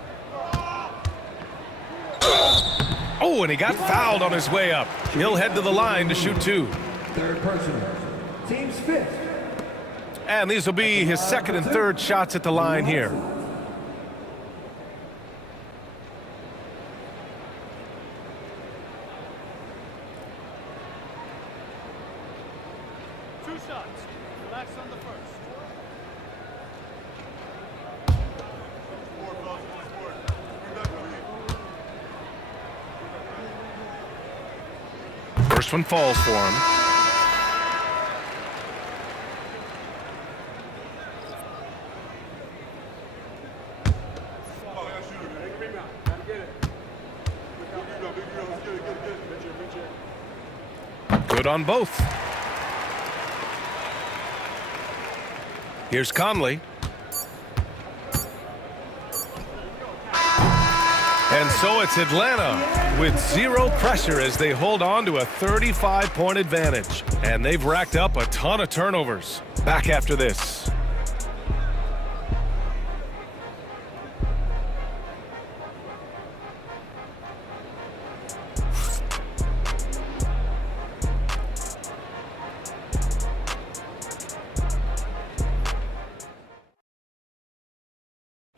Oh, and he got fouled on his way up. He'll head to the line to shoot 2. Third personal. Team's 5th. And these will be his second and third shots at the line here. First one falls for him. Good on both. Here's Conley. And so it's Atlanta with 0 pressure as they hold on to a 35-point advantage. And they've racked up a ton of turnovers. Back after this.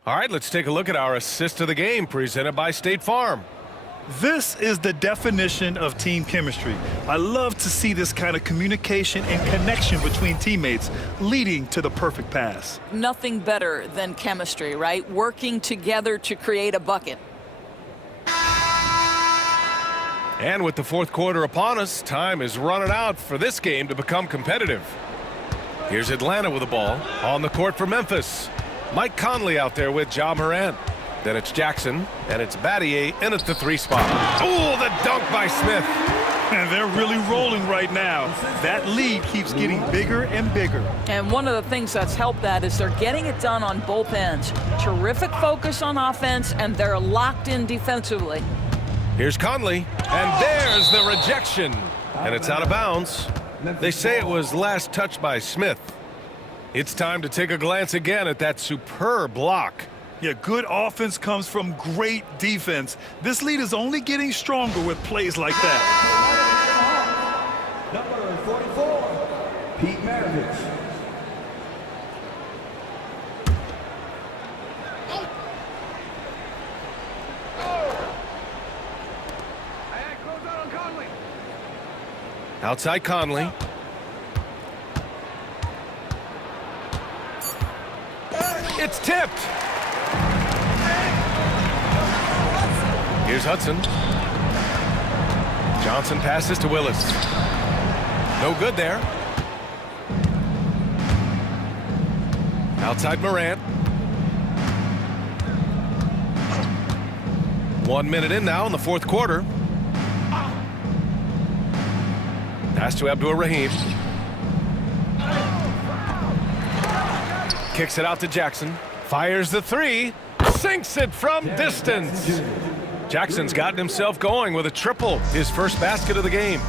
All right, let's take a look at our assist of the game presented by State Farm. This is the definition of team chemistry. I love to see this kind of communication and connection between teammates leading to the perfect pass. Nothing better than chemistry, right? Working together to create a bucket. And with the fourth quarter upon us, time is running out for this game to become competitive. Here's Atlanta with the ball on the court for Memphis. Mike Conley out there with Ja Morant. Then it's Jackson, and it's Battier in at the 3 spot. Oh, the dunk by Smith. And they're really rolling right now. That lead keeps getting bigger and bigger. And one of the things that's helped that is they're getting it done on both ends. Terrific focus on offense, and they're locked in defensively. Here's Conley, and there's the rejection. And it's out of bounds. They say it was last touched by Smith. It's time to take a glance again at that superb block. Yeah, good offense comes from great defense. This lead is only getting stronger with plays like that. Number 44, Pete Maravich. Outside Conley. It's tipped. Here's Hudson. Johnson passes to Willis. No good there. Outside Morant. 1 minute in now in the fourth quarter. Pass to Abdur-Rahim. Kicks it out to Jackson. Fires the 3. Sinks it from distance. Jackson's gotten himself going with a triple, his first basket of the game.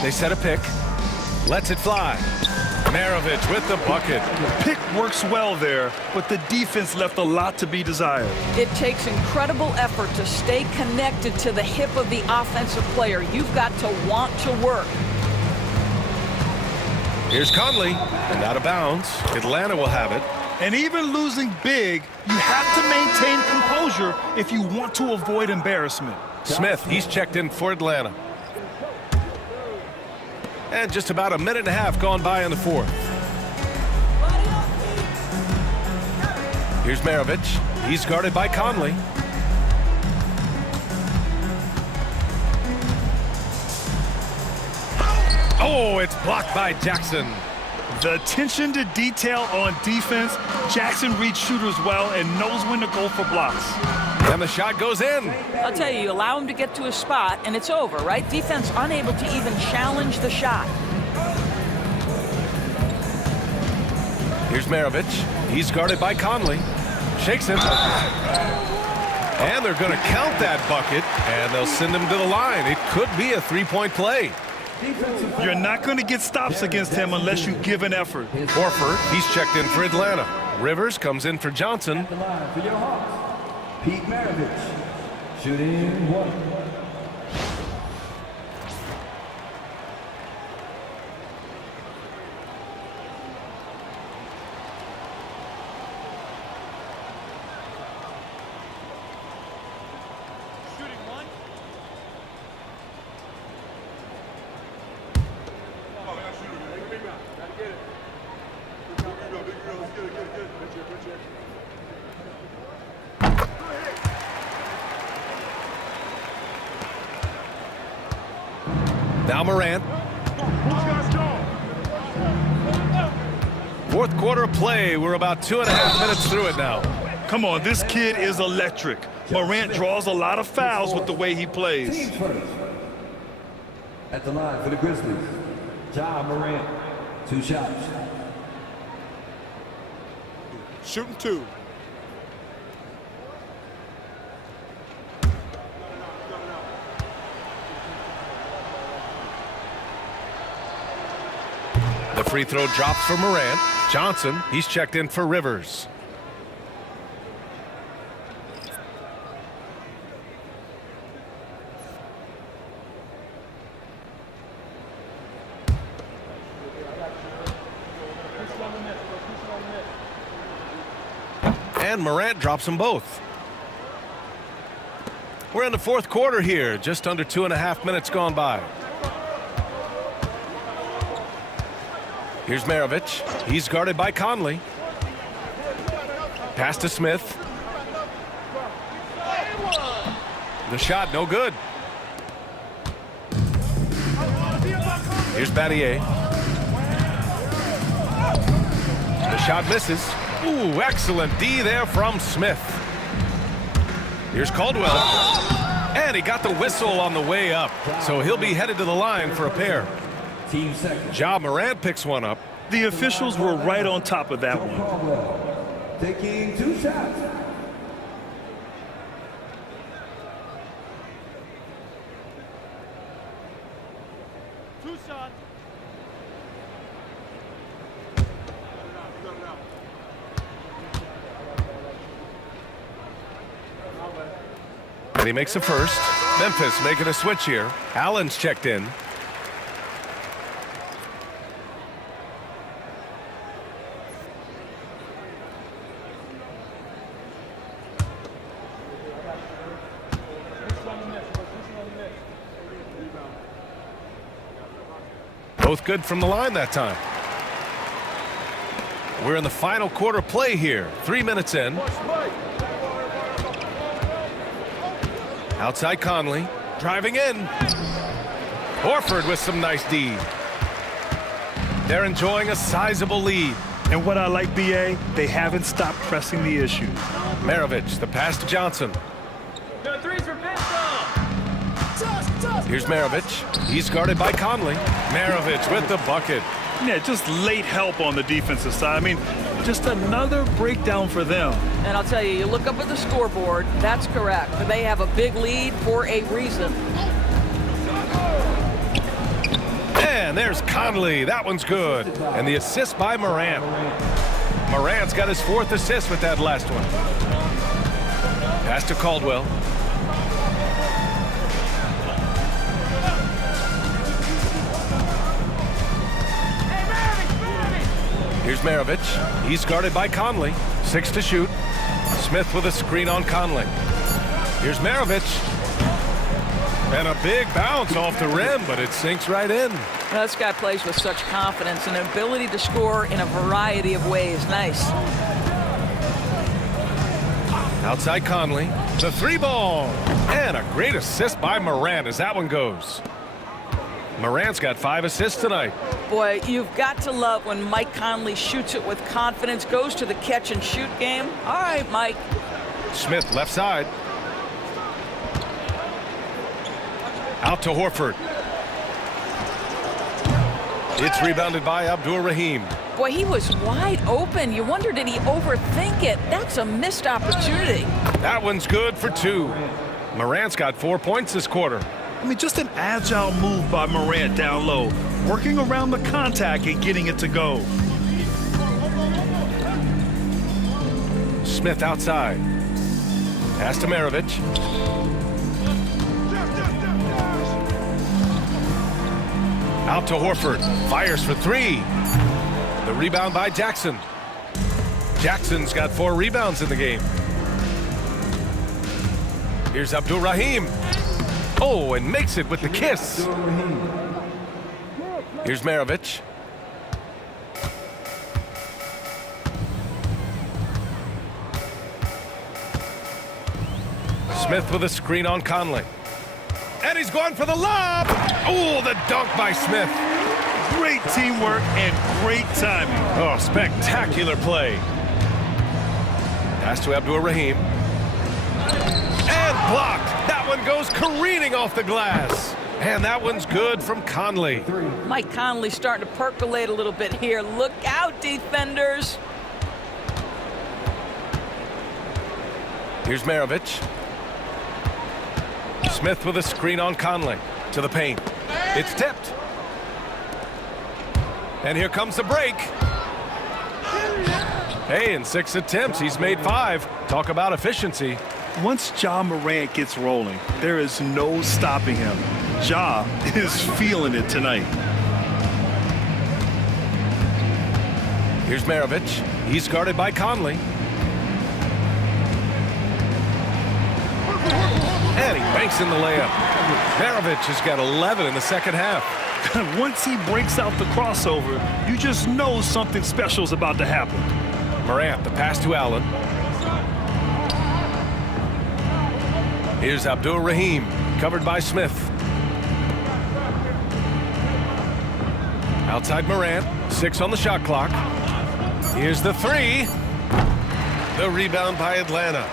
They set a pick. Lets it fly. Maravich with the bucket. Pick works well there, but the defense left a lot to be desired. It takes incredible effort to stay connected to the hip of the offensive player. You've got to want to work. Here's Conley, and out of bounds. Atlanta will have it. And even losing big, you have to maintain composure if you want to avoid embarrassment. Smith, he's checked in for Atlanta. And just about a minute and a half gone by in the fourth. Here's Maravich. He's guarded by Conley. Oh, it's blocked by Jackson. The attention to detail on defense, Jackson reads shooters well and knows when to go for blocks. And the shot goes in. I'll tell you allow him to get to a spot, and it's over, right? Defense unable to even challenge the shot. Here's Maravich. He's guarded by Conley. Shakes him. And they're going to count that bucket, and they'll send him to the line. It could be a three-point play. You're not going to get stops against him unless you give an effort. Horford, he's checked in for Atlanta. Rivers comes in for Johnson. At the line for your Hawks, Pete Maravich, shooting one. Now Morant. Fourth quarter of play. We're about 2.5 minutes through it now. Come on, this kid is electric. Morant draws a lot of fouls with the way he plays. Team first. At the line for the Grizzlies, Ja Morant, 2 shots. Shooting 2. The free throw drops for Morant. Johnson, he's checked in for Rivers. And Morant drops them both. We're in the fourth quarter here, just under 2.5 minutes gone by. Here's Maravich. He's guarded by Conley. Pass to Smith. The shot, no good. Here's Battier. The shot misses. Ooh, excellent D there from Smith. Here's Caldwell. And he got the whistle on the way up. So he'll be headed to the line for a pair. Team second. Ja Morant picks one up. The officials were right on top of that one. Caldwell taking 2 shots. And he makes a first. Memphis making a switch here. Allen's checked in. Both good from the line that time. We're in the final quarter play here. 3 minutes in. Outside Conley. Driving in. Horford with some nice D. They're enjoying a sizable lead. And what I like, BA, they haven't stopped pressing the issue. Maravich, the pass to Johnson. Here's Maravich. He's guarded by Conley. Maravich with the bucket. Yeah, just late help on the defensive side. I mean, just another breakdown for them. And I'll tell you, you look up at the scoreboard, that's correct. They have a big lead for a reason. And there's Conley. That one's good. And the assist by Morant. Morant's got his 4th assist with that last one. Pass to Caldwell. Here's Maravich. He's guarded by Conley. 6 to shoot. Smith with a screen on Conley. Here's Maravich. And a big bounce off the rim, but it sinks right in. This guy plays with such confidence and an ability to score in a variety of ways. Nice. Outside Conley. The 3-ball. And a great assist by Morant as that one goes. Morant's got 5 assists tonight. Boy, you've got to love when Mike Conley shoots it with confidence, goes to the catch and shoot game. All right, Mike. Smith left side. Out to Horford. It's rebounded by Abdur-Rahim. Boy, he was wide open. You wonder, did he overthink it? That's a missed opportunity. That one's good for 2. Morant's got 4 points this quarter. I mean, just an agile move by Morant down low, working around the contact and getting it to go. Smith outside. Pass to Maravich. Out to Horford. Fires for 3. The rebound by Jackson. Jackson's got 4 rebounds in the game. Here's Abdur-Rahim. Oh, and makes it with the kiss. Here's Maravich. Smith with a screen on Conley. And he's going for the lob. Oh, the dunk by Smith. Great teamwork and great timing. Oh, spectacular play. Pass to Abdur-Rahim. And blocked. That one goes careening off the glass. And that one's good from Conley. Mike Conley starting to percolate a little bit here. Look out, defenders. Here's Maravich. Smith with a screen on Conley. To the paint. It's tipped. And here comes the break. Hey, in 6 attempts, he's made 5. Talk about efficiency. Once Ja Morant gets rolling, there is no stopping him. Ja is feeling it tonight. Here's Maravich. He's guarded by Conley. And he banks in the layup. Maravich has got 11 in the second half. Once he breaks out the crossover, you just know something special is about to happen. Morant, the pass to Allen. Here's Abdur-Rahim, covered by Smith. Outside Morant, 6 on the shot clock. Here's the 3. The rebound by Atlanta.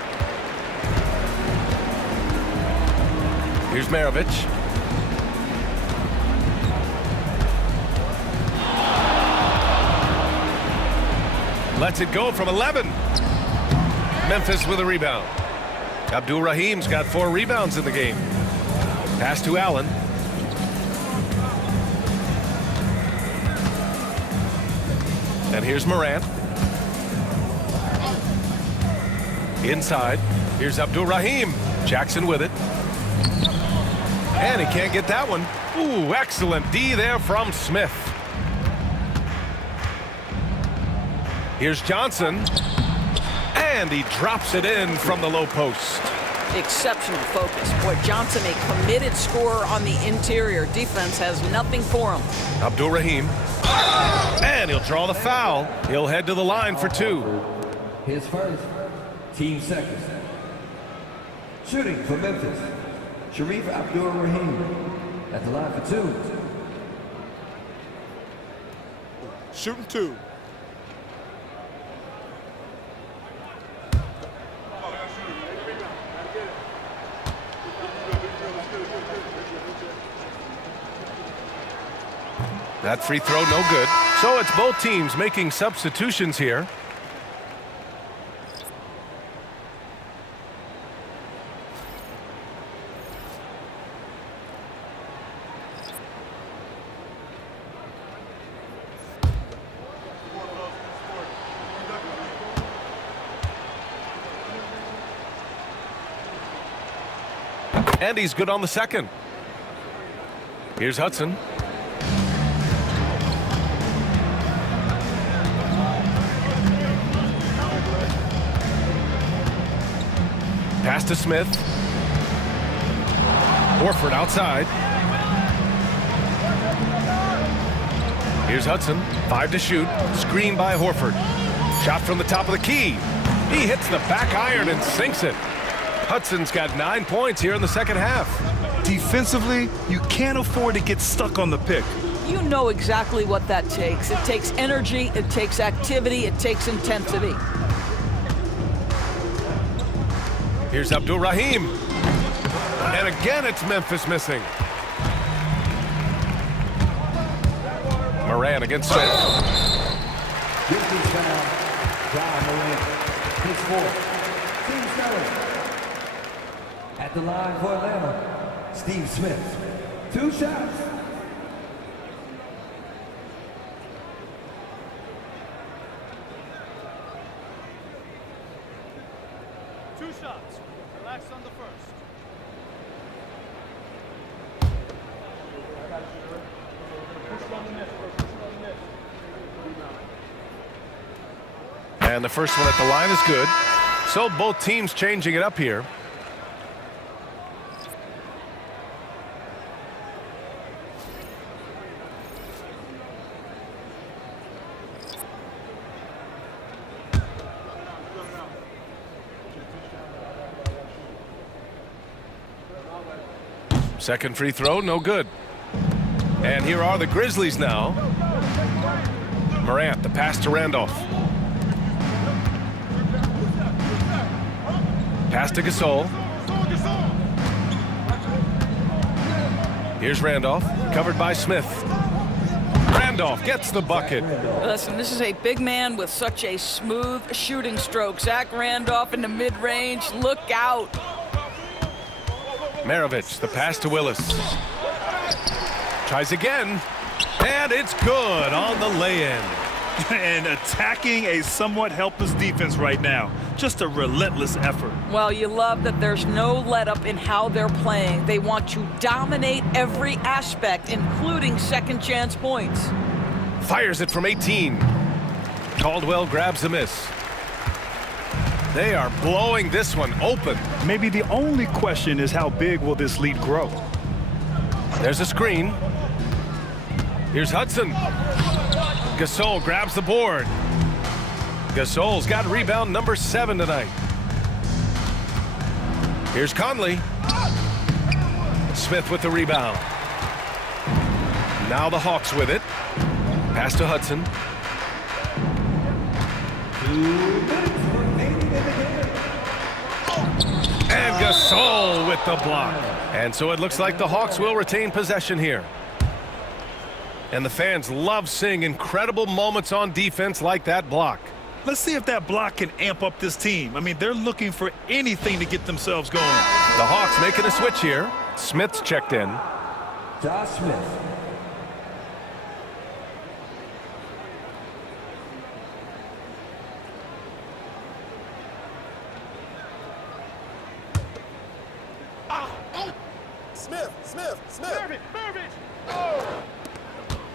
Here's Maravich. Lets it go from 11. Memphis with a rebound. Abdur-Rahim's got 4 rebounds in the game. Pass to Allen. And here's Morant. Inside. Here's Abdur-Rahim. Jackson with it. And he can't get that one. Ooh, excellent D there from Smith. Here's Johnson. And he drops it in from the low post. Exceptional focus. Boy, Johnson, a committed scorer on the interior. Defense has nothing for him. Abdur-Rahim. And he'll draw the foul. He'll head to the line for 2. His first, team second. Shooting for Memphis, Sharif Abdur-Rahim at the line for 2. Shooting 2. That free throw no good. So it's both teams making substitutions here. And he's good on the second. Here's Hudson. Pass to Smith. Horford outside. Here's Hudson. 5 to shoot. Screen by Horford. Shot from the top of the key. He hits the back iron and sinks it. Hudson's got 9 points here in the second half. Defensively, you can't afford to get stuck on the pick. You know exactly what that takes. It takes energy, it takes activity, it takes intensity. Here's Abdul-Rahim. And again, it's Memphis missing. Morant against Smith. Grizzlies foul. John Morant. His fourth. Team foul. At the line for Atlanta, Steve Smith. 2 shots. Relax on the first. And the first one at the line is good. So both teams changing it up here. Second free throw, no good. And here are the Grizzlies now. Morant, the pass to Randolph. Pass to Gasol. Here's Randolph, covered by Smith. Randolph gets the bucket. Listen, this is a big man with such a smooth shooting stroke. Zach Randolph in the mid-range, look out. Maravich, the pass to Willis. Tries again, and it's good on the lay-in. And attacking a somewhat helpless defense right now. Just a relentless effort. Well, you love that there's no let-up in how they're playing. They want to dominate every aspect, including second-chance points. Fires it from 18. Caldwell grabs the miss. They are blowing this one open. Maybe the only question is how big will this lead grow? There's a screen. Here's Hudson. Gasol grabs the board. Gasol's got rebound number 7 tonight. Here's Conley. Smith with the rebound. Now the Hawks with it. Pass to Hudson. And Gasol with the block. And so it looks like the Hawks will retain possession here. And the fans love seeing incredible moments on defense like that block. Let's see if that block can amp up this team. I mean, they're looking for anything to get themselves going. The Hawks making a switch here. Smith's checked in. Josh Smith. Smith.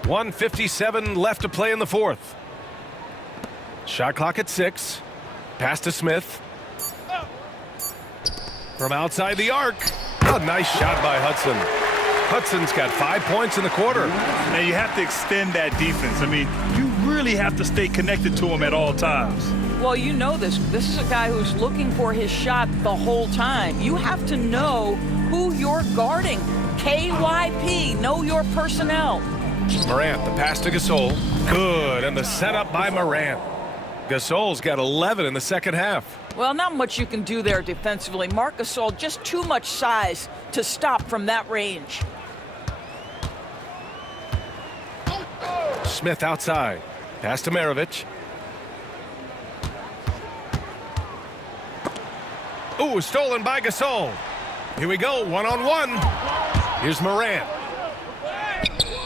1:57 left to play in the fourth. Shot clock at 6. Pass to Smith. From outside the arc. A nice shot by Hudson. Hudson's got 5 points in the quarter. Now you have to extend that defense. I mean, you really have to stay connected to him at all times. Well, you know this. This is a guy who's looking for his shot the whole time. You have to know who you're guarding. KYP, know your personnel. Morant, the pass to Gasol. Good, and the setup by Morant. Gasol's got 11 in the second half. Well, not much you can do there defensively. Marc Gasol, just too much size to stop from that range. Smith outside. Pass to Maravich. Ooh, stolen by Gasol. Here we go, one-on-one. Here's Morant.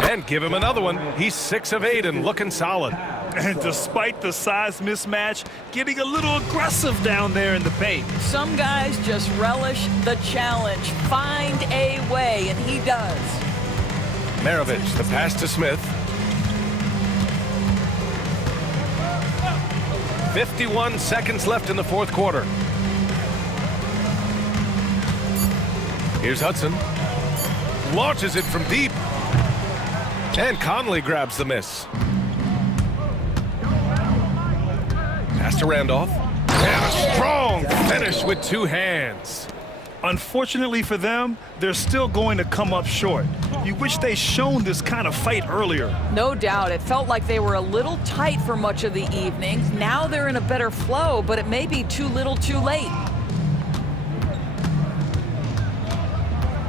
And give him another one. He's 6 of 8 and looking solid. And despite the size mismatch, getting a little aggressive down there in the paint. Some guys just relish the challenge. Find a way, and he does. Maravich, the pass to Smith. 51 seconds left in the fourth quarter. Here's Hudson. Launches it from deep. And Conley grabs the miss. Pass to Randolph. And a strong finish with 2 hands. Unfortunately for them, they're still going to come up short. You wish they'd shown this kind of fight earlier. No doubt. It felt like they were a little tight for much of the evening. Now they're in a better flow, but it may be too little too late.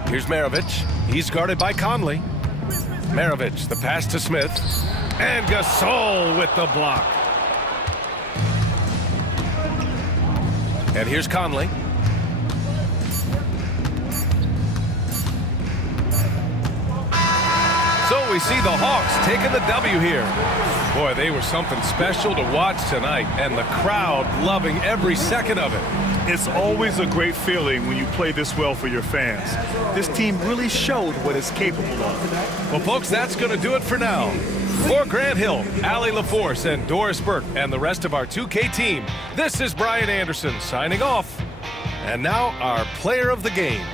Here's Maravich. He's guarded by Conley. Maravich, the pass to Smith. And Gasol with the block. And here's Conley. So we see the Hawks taking the W here. Boy, they were something special to watch tonight, and the crowd loving every second of it. It's always a great feeling when you play this well for your fans. This team really showed what it's capable of. Well, folks, that's going to do it for now. For Grant Hill, Allie LaForce, and Doris Burke, and the rest of our 2K team, this is Brian Anderson signing off. And now our player of the game.